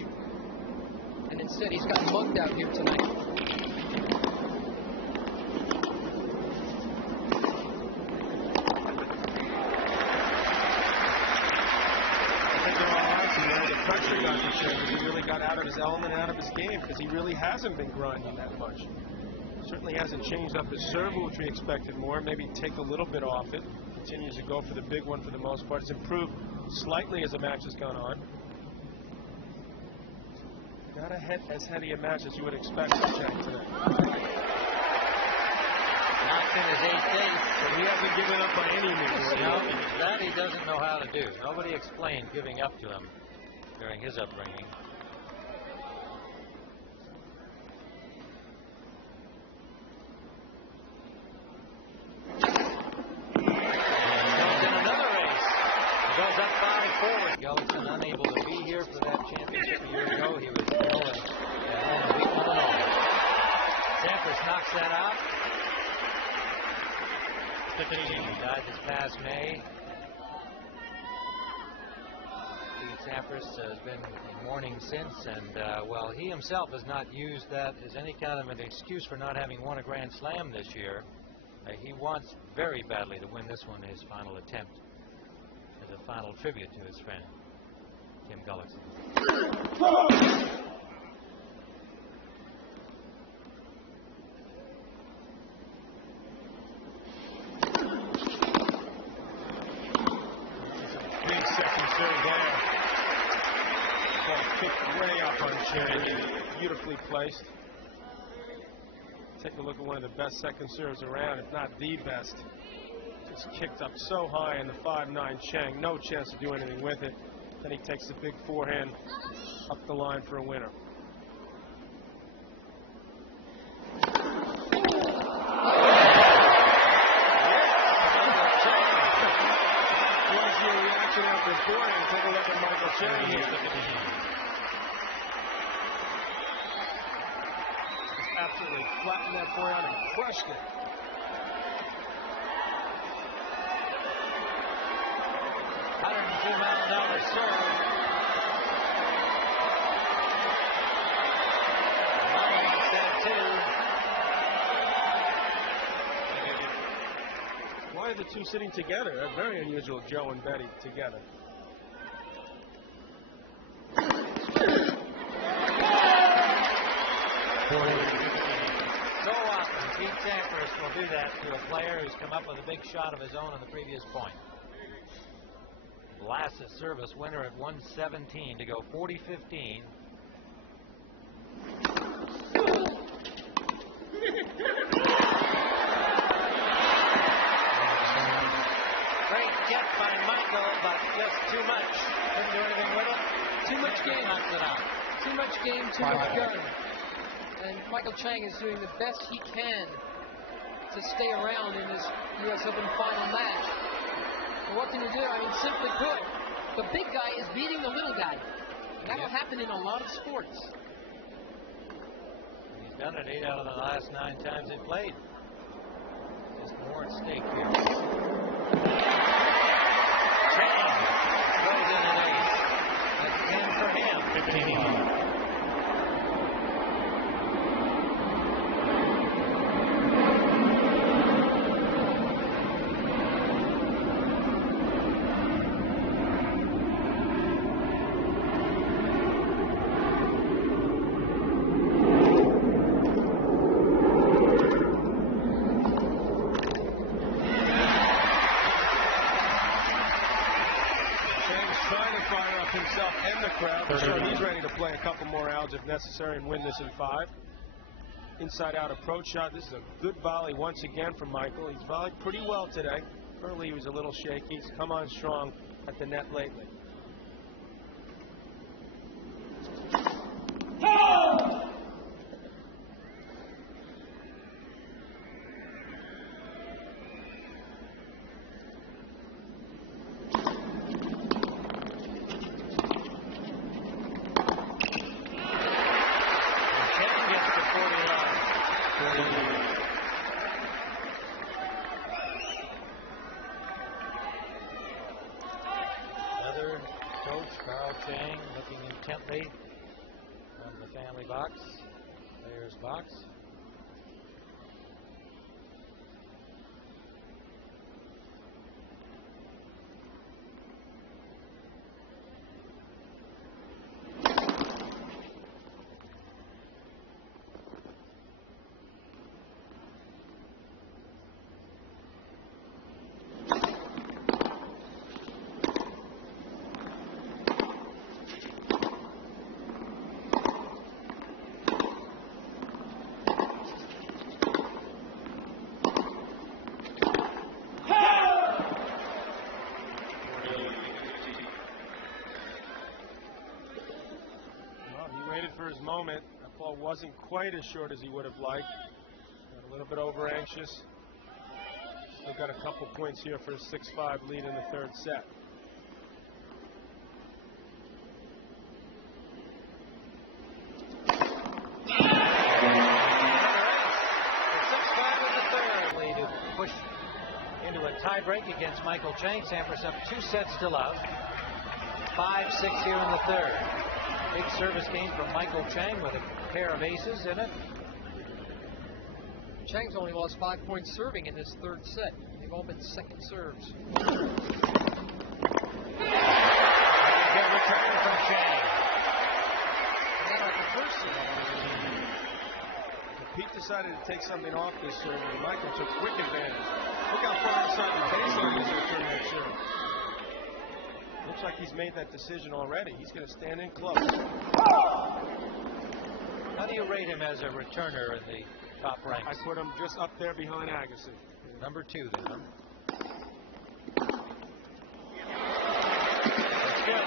and instead he's got mugged out here tonight. He really got out of his element, out of his game, because he really hasn't been grinding that much. Certainly hasn't changed up his serve, which we expected more. Maybe take a little bit off it. continues to go for the big one for the most part. It's improved slightly as the match has gone on. Not as heady a match as you would expect from Chang today. Knocked in his 8th ace. But he hasn't given up by any means. No, that he doesn't know how to do. Nobody explained giving up to him during his upbringing. Gullickson unable to be here for that championship a year ago. He was ill and at home in week 1 all. Sampras knocks that out. He died this past May. Pete Sampras has been in mourning since, and well, he himself has not used that as any kind of an excuse for not having won a Grand Slam this year. He wants very badly to win this one, his final attempt, as a final tribute to his friend, Tim Gullickson. Big second serve there. Ball kicked way up on Chang. Beautifully placed. Take a look at one of the best second serves around, if not the best. Just kicked up so high in the 5'9" Chang. No chance to do anything with it. Then he takes the big forehand up the line for a winner. What's your reaction after forehand? Take a look at Michael Chang here. Just absolutely flattened that forehand and crushed it. $102 serve. Mama wants that too. Why are the two sitting together? That's very unusual, Joe and Betty together. So often, Pete Sampras will do that to a player who's come up with a big shot of his own on the previous point. Last service winner at 117 to go 40-15. Great get by Michael, but just too much. Couldn't do anything with it. Too much game. Knocked it out. Too much game, too much gun. And Michael Chang is doing the best he can to stay around in this U.S. Open final match. But what can you do? I mean, simply put, the big guy is beating the little guy. That'll happen in a lot of sports. He's done it 8 out of the last 9 times they played. Just more at stake here. Chang goes in an ace. That's 10 for him. 15. Himself and the crowd. So he's ready to play a couple more outs if necessary and win this in 5. Inside out approach shot. This is a good volley once again from Michael. He's volleyed pretty well today. Early he was a little shaky. He's come on strong at the net lately. Chang looking intently from the family box, player's box. for his moment. That ball wasn't quite as short as he would have liked. Got a little bit over anxious. Still got a couple points here for a 6-5 lead in the third set. Push into a tiebreak against Michael Chang. Sampras up 2 sets to love. 5-6 here in the third. Big service game from Michael Chang with a pair of aces in it. Chang's only lost 5 points serving in this third set. They've all been second serves. Good return from Chang. Not like the first set. Pete decided to take something off this serve, and Michael took quick advantage. Look how far inside the baseline he's returned that serve. Looks like he's made that decision already. He's going to stand in close. How do you rate him as a returner in the top ranks? I put him just up there behind Agassi. Number 2 then. That's good.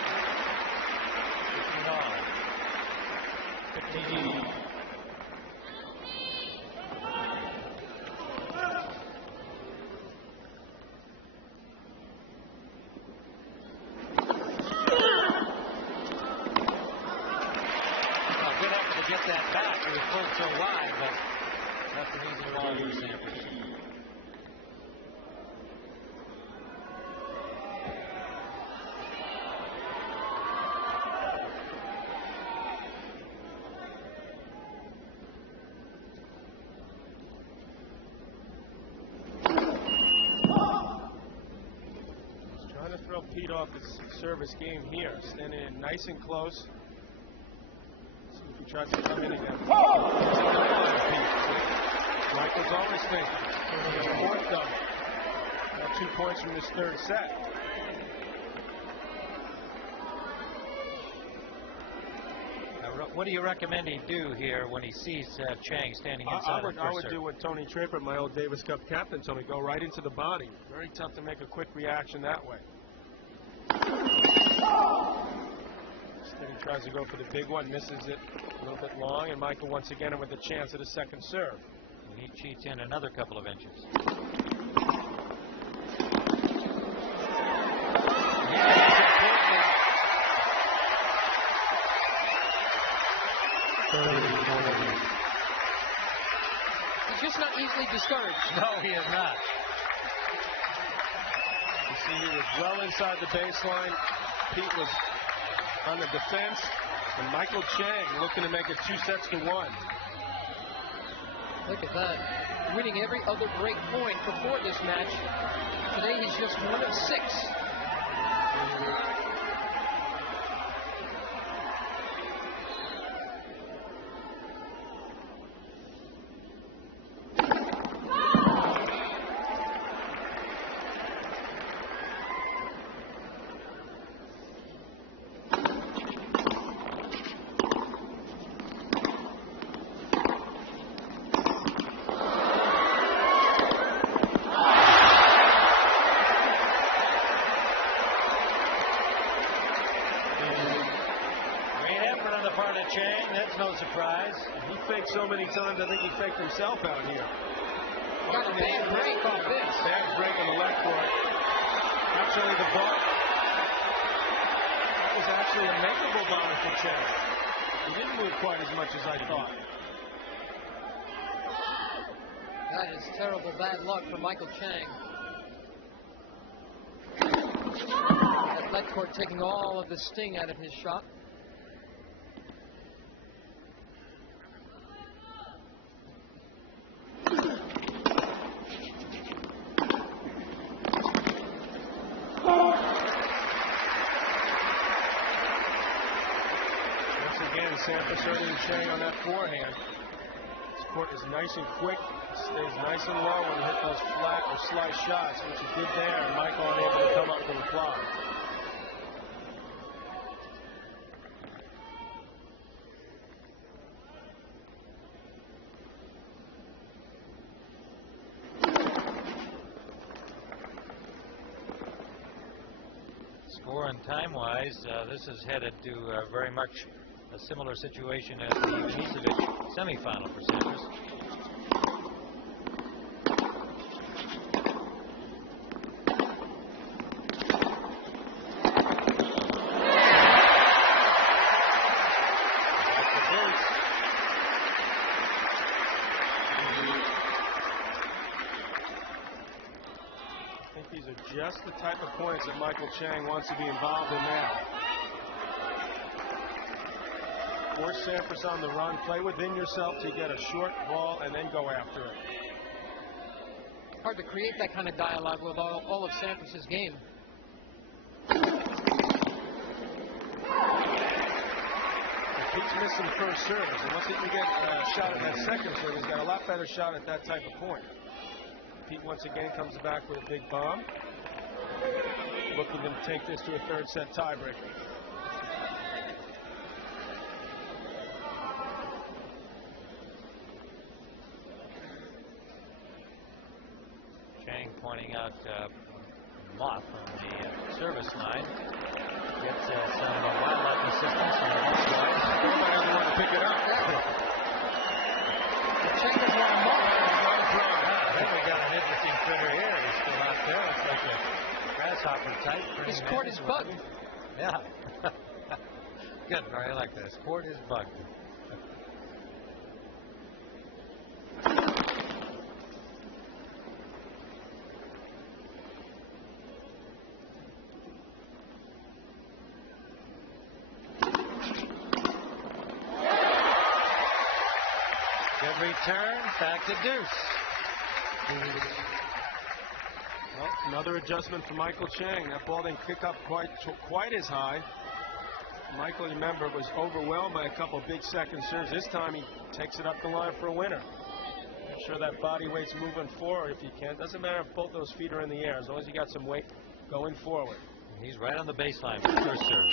15 all. 15. Get that back. It was pulled so wide, but that's an easy ball for Sampras. He's trying to throw Pete off his service game here, standing in nice and close. He tries to come in again. Michael's always thinking. Fourth double. Got 2 points from this third set. What do you recommend he do here when he sees Chang standing inside the first I would serve? do what Tony Traper, my old Davis Cup captain, told me. Go right into the body. Very tough to make a quick reaction that way. Instead he tries to go for the big one, misses it a little bit long, and Michael once again with a chance at a second serve. And he cheats in another couple of inches. He's just not easily discouraged. No, he is not. You see, he was well inside the baseline. Pete was on the defense, and Michael Chang looking to make it 2-1. Look at that. Winning every other break point before this match. Today he's just 1 of 6. Chang, that's no surprise. He faked so many times, I think he faked himself out here. Got a bad break off this. Bad break on the left court. Actually, the ball, that was actually a makeable bomber for Chang. He didn't move quite as much as I thought. That is terrible bad luck for Michael Chang. That left court taking all of the sting out of his shot. Sampras hurting Chang on that forehand. This court is nice and quick, stays nice and low when you hit those flat or slice shots, which he did there, and Michael unable to come up with a reply. Score and time-wise, this is headed to very much A similar situation as the Ivanisevic semifinal for Sampras. These are just the type of points that Michael Chang wants to be involved in now. Force Sampras on the run, play within yourself to get a short ball and then go after it. Hard to create that kind of dialogue with all of Sampras' game. He's missing first service, and once he can get a shot at that second service, he's got a lot better shot at that type of point. Pete once again comes back with a big bomb, looking to take this to a third set tiebreak. Chang pointing out Moth on the service line. Gets some wildlife assistance from the Moth line. Nobody doesn't want to pick it up. Chang doesn't want to Moth. Then we got an interesting critter here. He's still out there. It's like a grasshopper type. His cord is bugged. Yeah. Good. I like that. His cord is bugged. Good return. Back to deuce. Well, another adjustment for Michael Chang. That ball didn't kick up quite as high. Michael, you remember, was overwhelmed by a couple big second serves. This time he takes it up the line for a winner. Make sure that body weight's moving forward if you can. Doesn't matter if both those feet are in the air, as long as you got some weight going forward. He's right on the baseline for the first serve.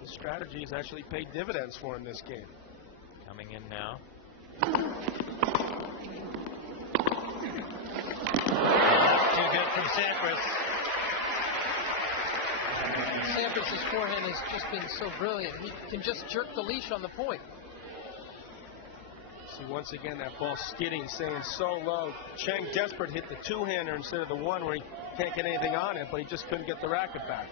The strategy has actually paid dividends for him this game. Coming in now. Too good from Sampras. Sampras' forehand has just been so brilliant. He can just jerk the leash on the point. See, once again, that ball skidding, staying so low. Chang desperate hit the two-hander instead of the one where he can't get anything on it, but he just couldn't get the racket back.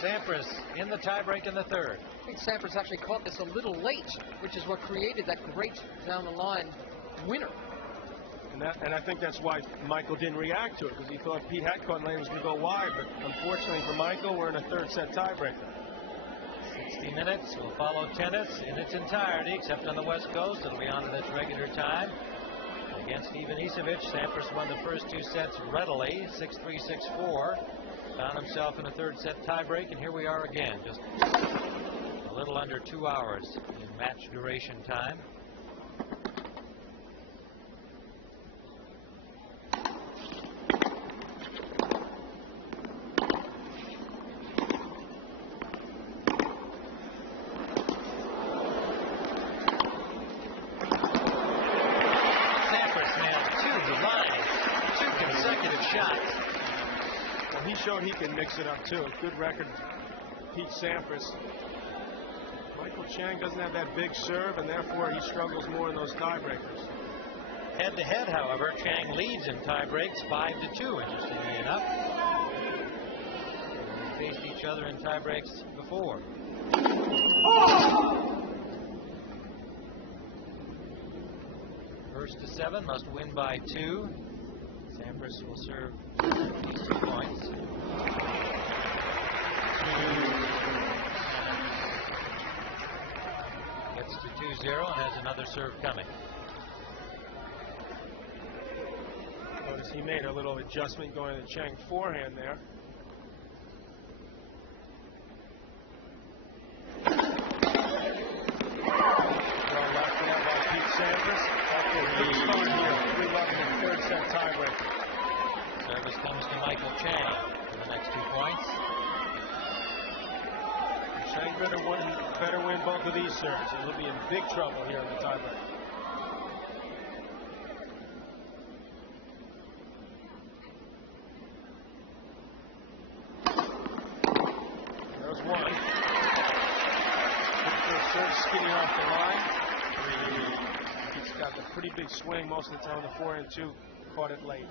Sampras in the tiebreak in the third. I think Sampras actually caught this a little late, which is what created that great down the line winner. And I think that's why Michael didn't react to it, because he thought Pete had caught lane was going to go wide. But unfortunately for Michael, we're in a third set tiebreaker. 60 minutes will follow tennis in its entirety, except on the West Coast. It'll be on at its regular time. Against Ivanisevic, Sampras won the first two sets readily, 6-3, 6-4. Found himself in a third set tiebreak, and here we are again, just a little under 2 hours in match duration time. Sampras nailed two lines, two consecutive shots. He showed he can mix it up too. Good record, Pete Sampras. Michael Chang doesn't have that big serve, and therefore he struggles more in those tiebreakers. Head-to-head, however, Chang leads in tiebreaks 5-2, interestingly enough. They faced each other in tiebreaks before. First to 7, must win by 2. Sampras will serve these 2 points. Gets to 2-0 and has another serve coming. Notice He made a little adjustment going to the Chang forehand there. Well left there by Pete Sampras. After a good start here. 3-love in the third set tiebreaker. Service comes to Michael Chang for the next 2 points. Chang better win both of these serves, and he'll be in big trouble here in the tiebreaker. There's one. First serve skidding off the line. He's got the pretty big swing most of the time on the forehand too. Caught it late.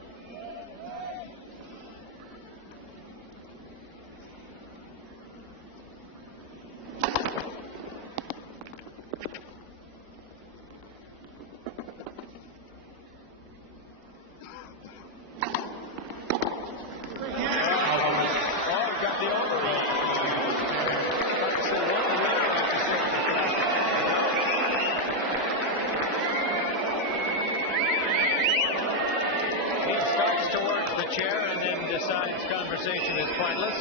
Conversation is pointless.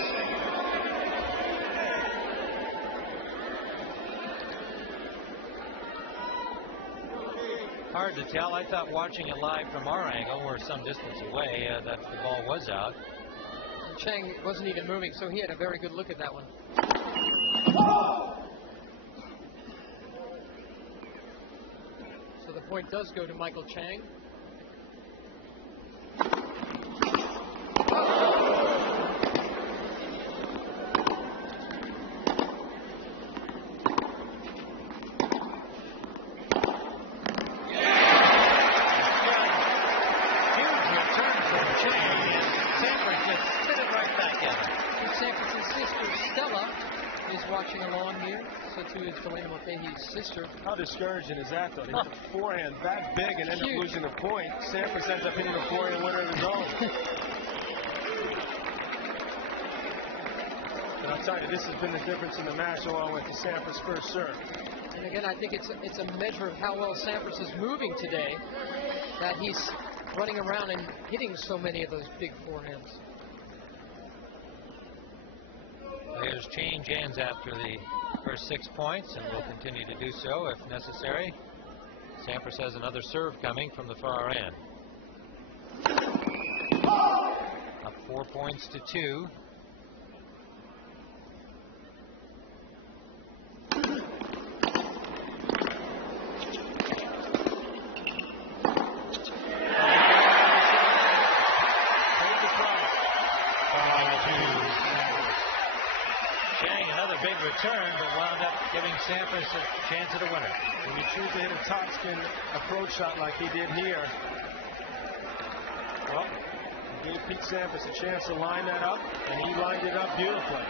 Hard to tell. I thought watching it live from our angle, we're some distance away, that the ball was out. And Chang wasn't even moving, so he had a very good look at that one. So the point does go to Michael Chang. Sister. How discouraging is that, though? He hit the forehand that big and end up losing the point. Sampras ends up hitting a forehand winner of his own. But I'll tell you, this has been the difference in the match along with the Sampras first serve. And again, I think it's a measure of how well Sampras is moving today, that he's running around and hitting so many of those big forehands. Players change hands after the first 6 points, and will continue to do so if necessary. Sampras has another serve coming from the far end. Up 4 points to 2. Return, but wound up giving Sampras a chance at a winner. When you choose to hit a topspin approach shot like he did here, well, he gave Pete Sampras a chance to line that up, and he lined it up beautifully.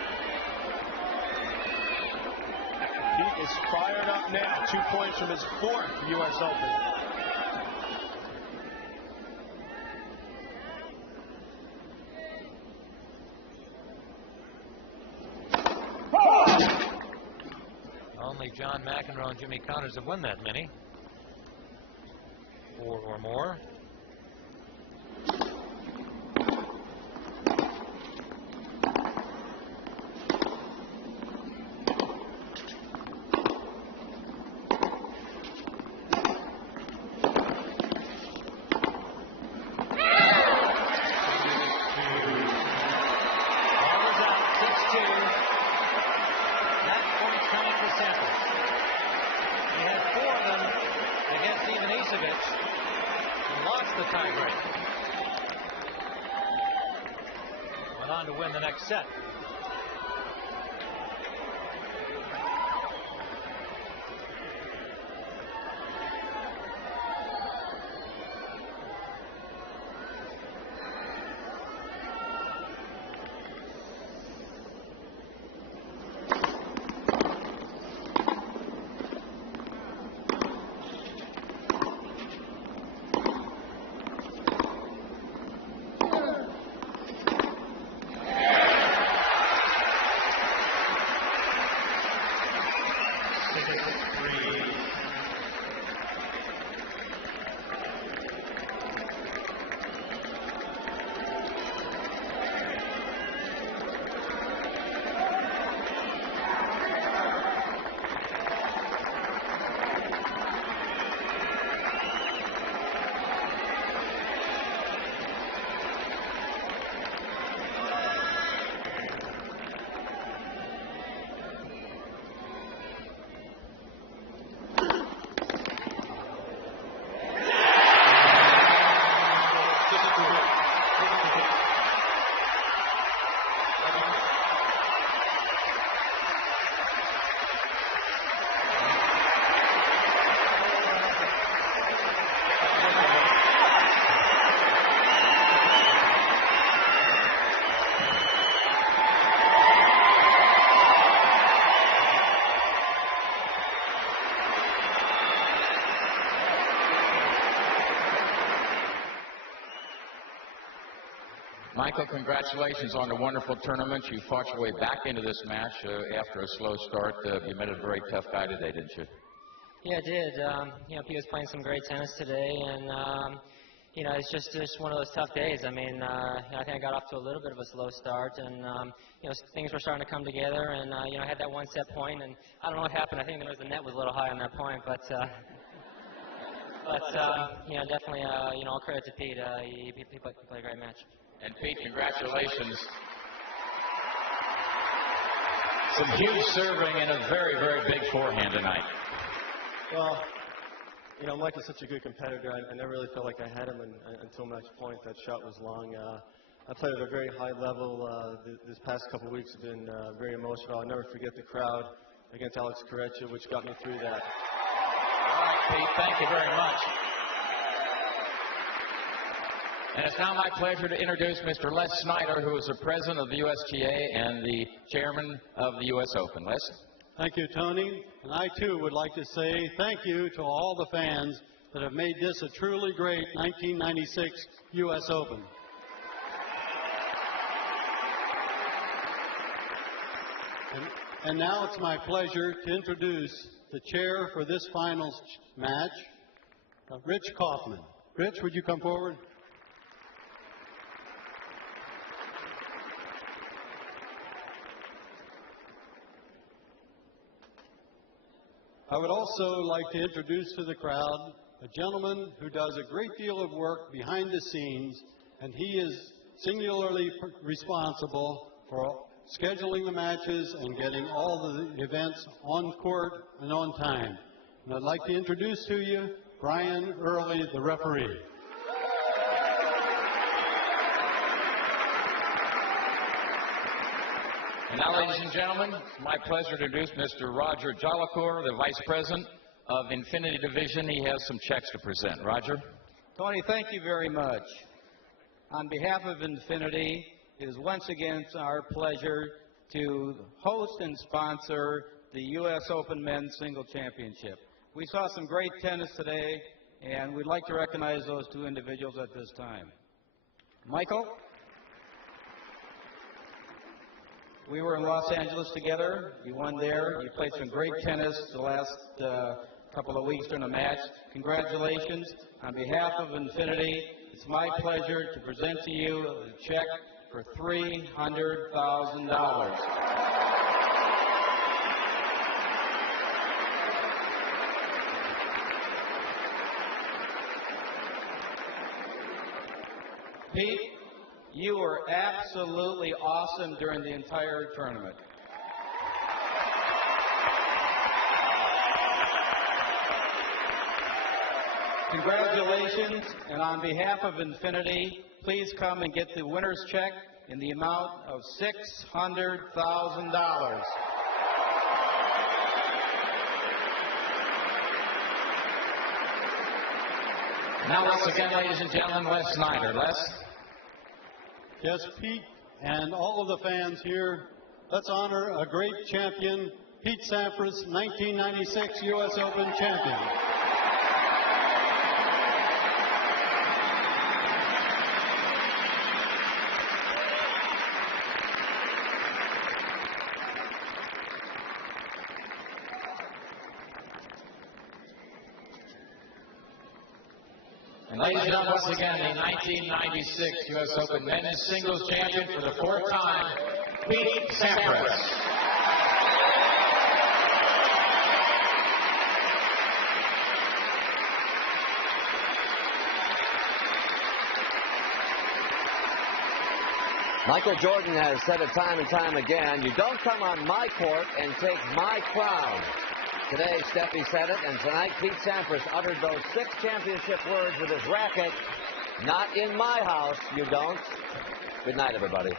Pete is fired up now. 2 points from his 4th U.S. Open. Only John McEnroe and Jimmy Connors have won that many. 4 or more. To win the next set. Michael, congratulations on a wonderful tournament. You fought your way back into this match after a slow start. You met a very tough guy today, didn't you? Yeah, I did. Pete was playing some great tennis today, and it's just one of those tough days. I mean, I think I got off to a little bit of a slow start, and things were starting to come together, and I had that one set point, and I don't know what happened. I think the net was a little high on that point, but definitely, all credit to Pete. He played a great match. And Pete, congratulations. Some huge serving and a very, very big forehand tonight. Well, Michael's such a good competitor. I never really felt like I had him until match point. That shot was long. I played at a very high level. This past couple weeks have been very emotional. I'll never forget the crowd against Alex Corretja, which got me through that. All right, Pete, thank you very much. And it's now my pleasure to introduce Mr. Les Snyder, who is the president of the USTA and the chairman of the U.S. Open. Les? Thank you, Tony. And I, too, would like to say thank you to all the fans that have made this a truly great 1996 U.S. Open. And now it's my pleasure to introduce the chair for this finals match, Rich Kaufman. Rich, would you come forward? I would also like to introduce to the crowd a gentleman who does a great deal of work behind the scenes, and he is singularly responsible for scheduling the matches and getting all the events on court and on time. And I'd like to introduce to you Brian Early, the referee. And now, ladies and gentlemen, it's my pleasure to introduce Mr. Roger Jalacour, the Vice President of Infinity Division. He has some checks to present. Roger? Tony, thank you very much. On behalf of Infinity, it is once again our pleasure to host and sponsor the U.S. Open Men's Single Championship. We saw some great tennis today, and we'd like to recognize those two individuals at this time. Michael? We were in Los Angeles together. You won there. You played some great tennis the last couple of weeks during the match. Congratulations. On behalf of Infinity, it's my pleasure to present to you a check for $300,000. Pete, you were absolutely awesome during the entire tournament. Congratulations, and on behalf of Infinity, please come and get the winner's check in the amount of $600,000. Now, once again, ladies and gentlemen, Les Snyder. Les? Yes, Pete, and all of the fans here, let's honor a great champion, Pete Sampras, 1996 U.S. Open champion. And ladies and gentlemen, once again, the 1996 U.S. Open Men's Singles Champion for the fourth time, Pete Sampras. Michael Jordan has said it time and time again, you don't come on my court and take my crown. Today, Steffi said it, and tonight, Pete Sampras uttered those 6 championship words with his racket. Not in my house, you don't. Good night, everybody.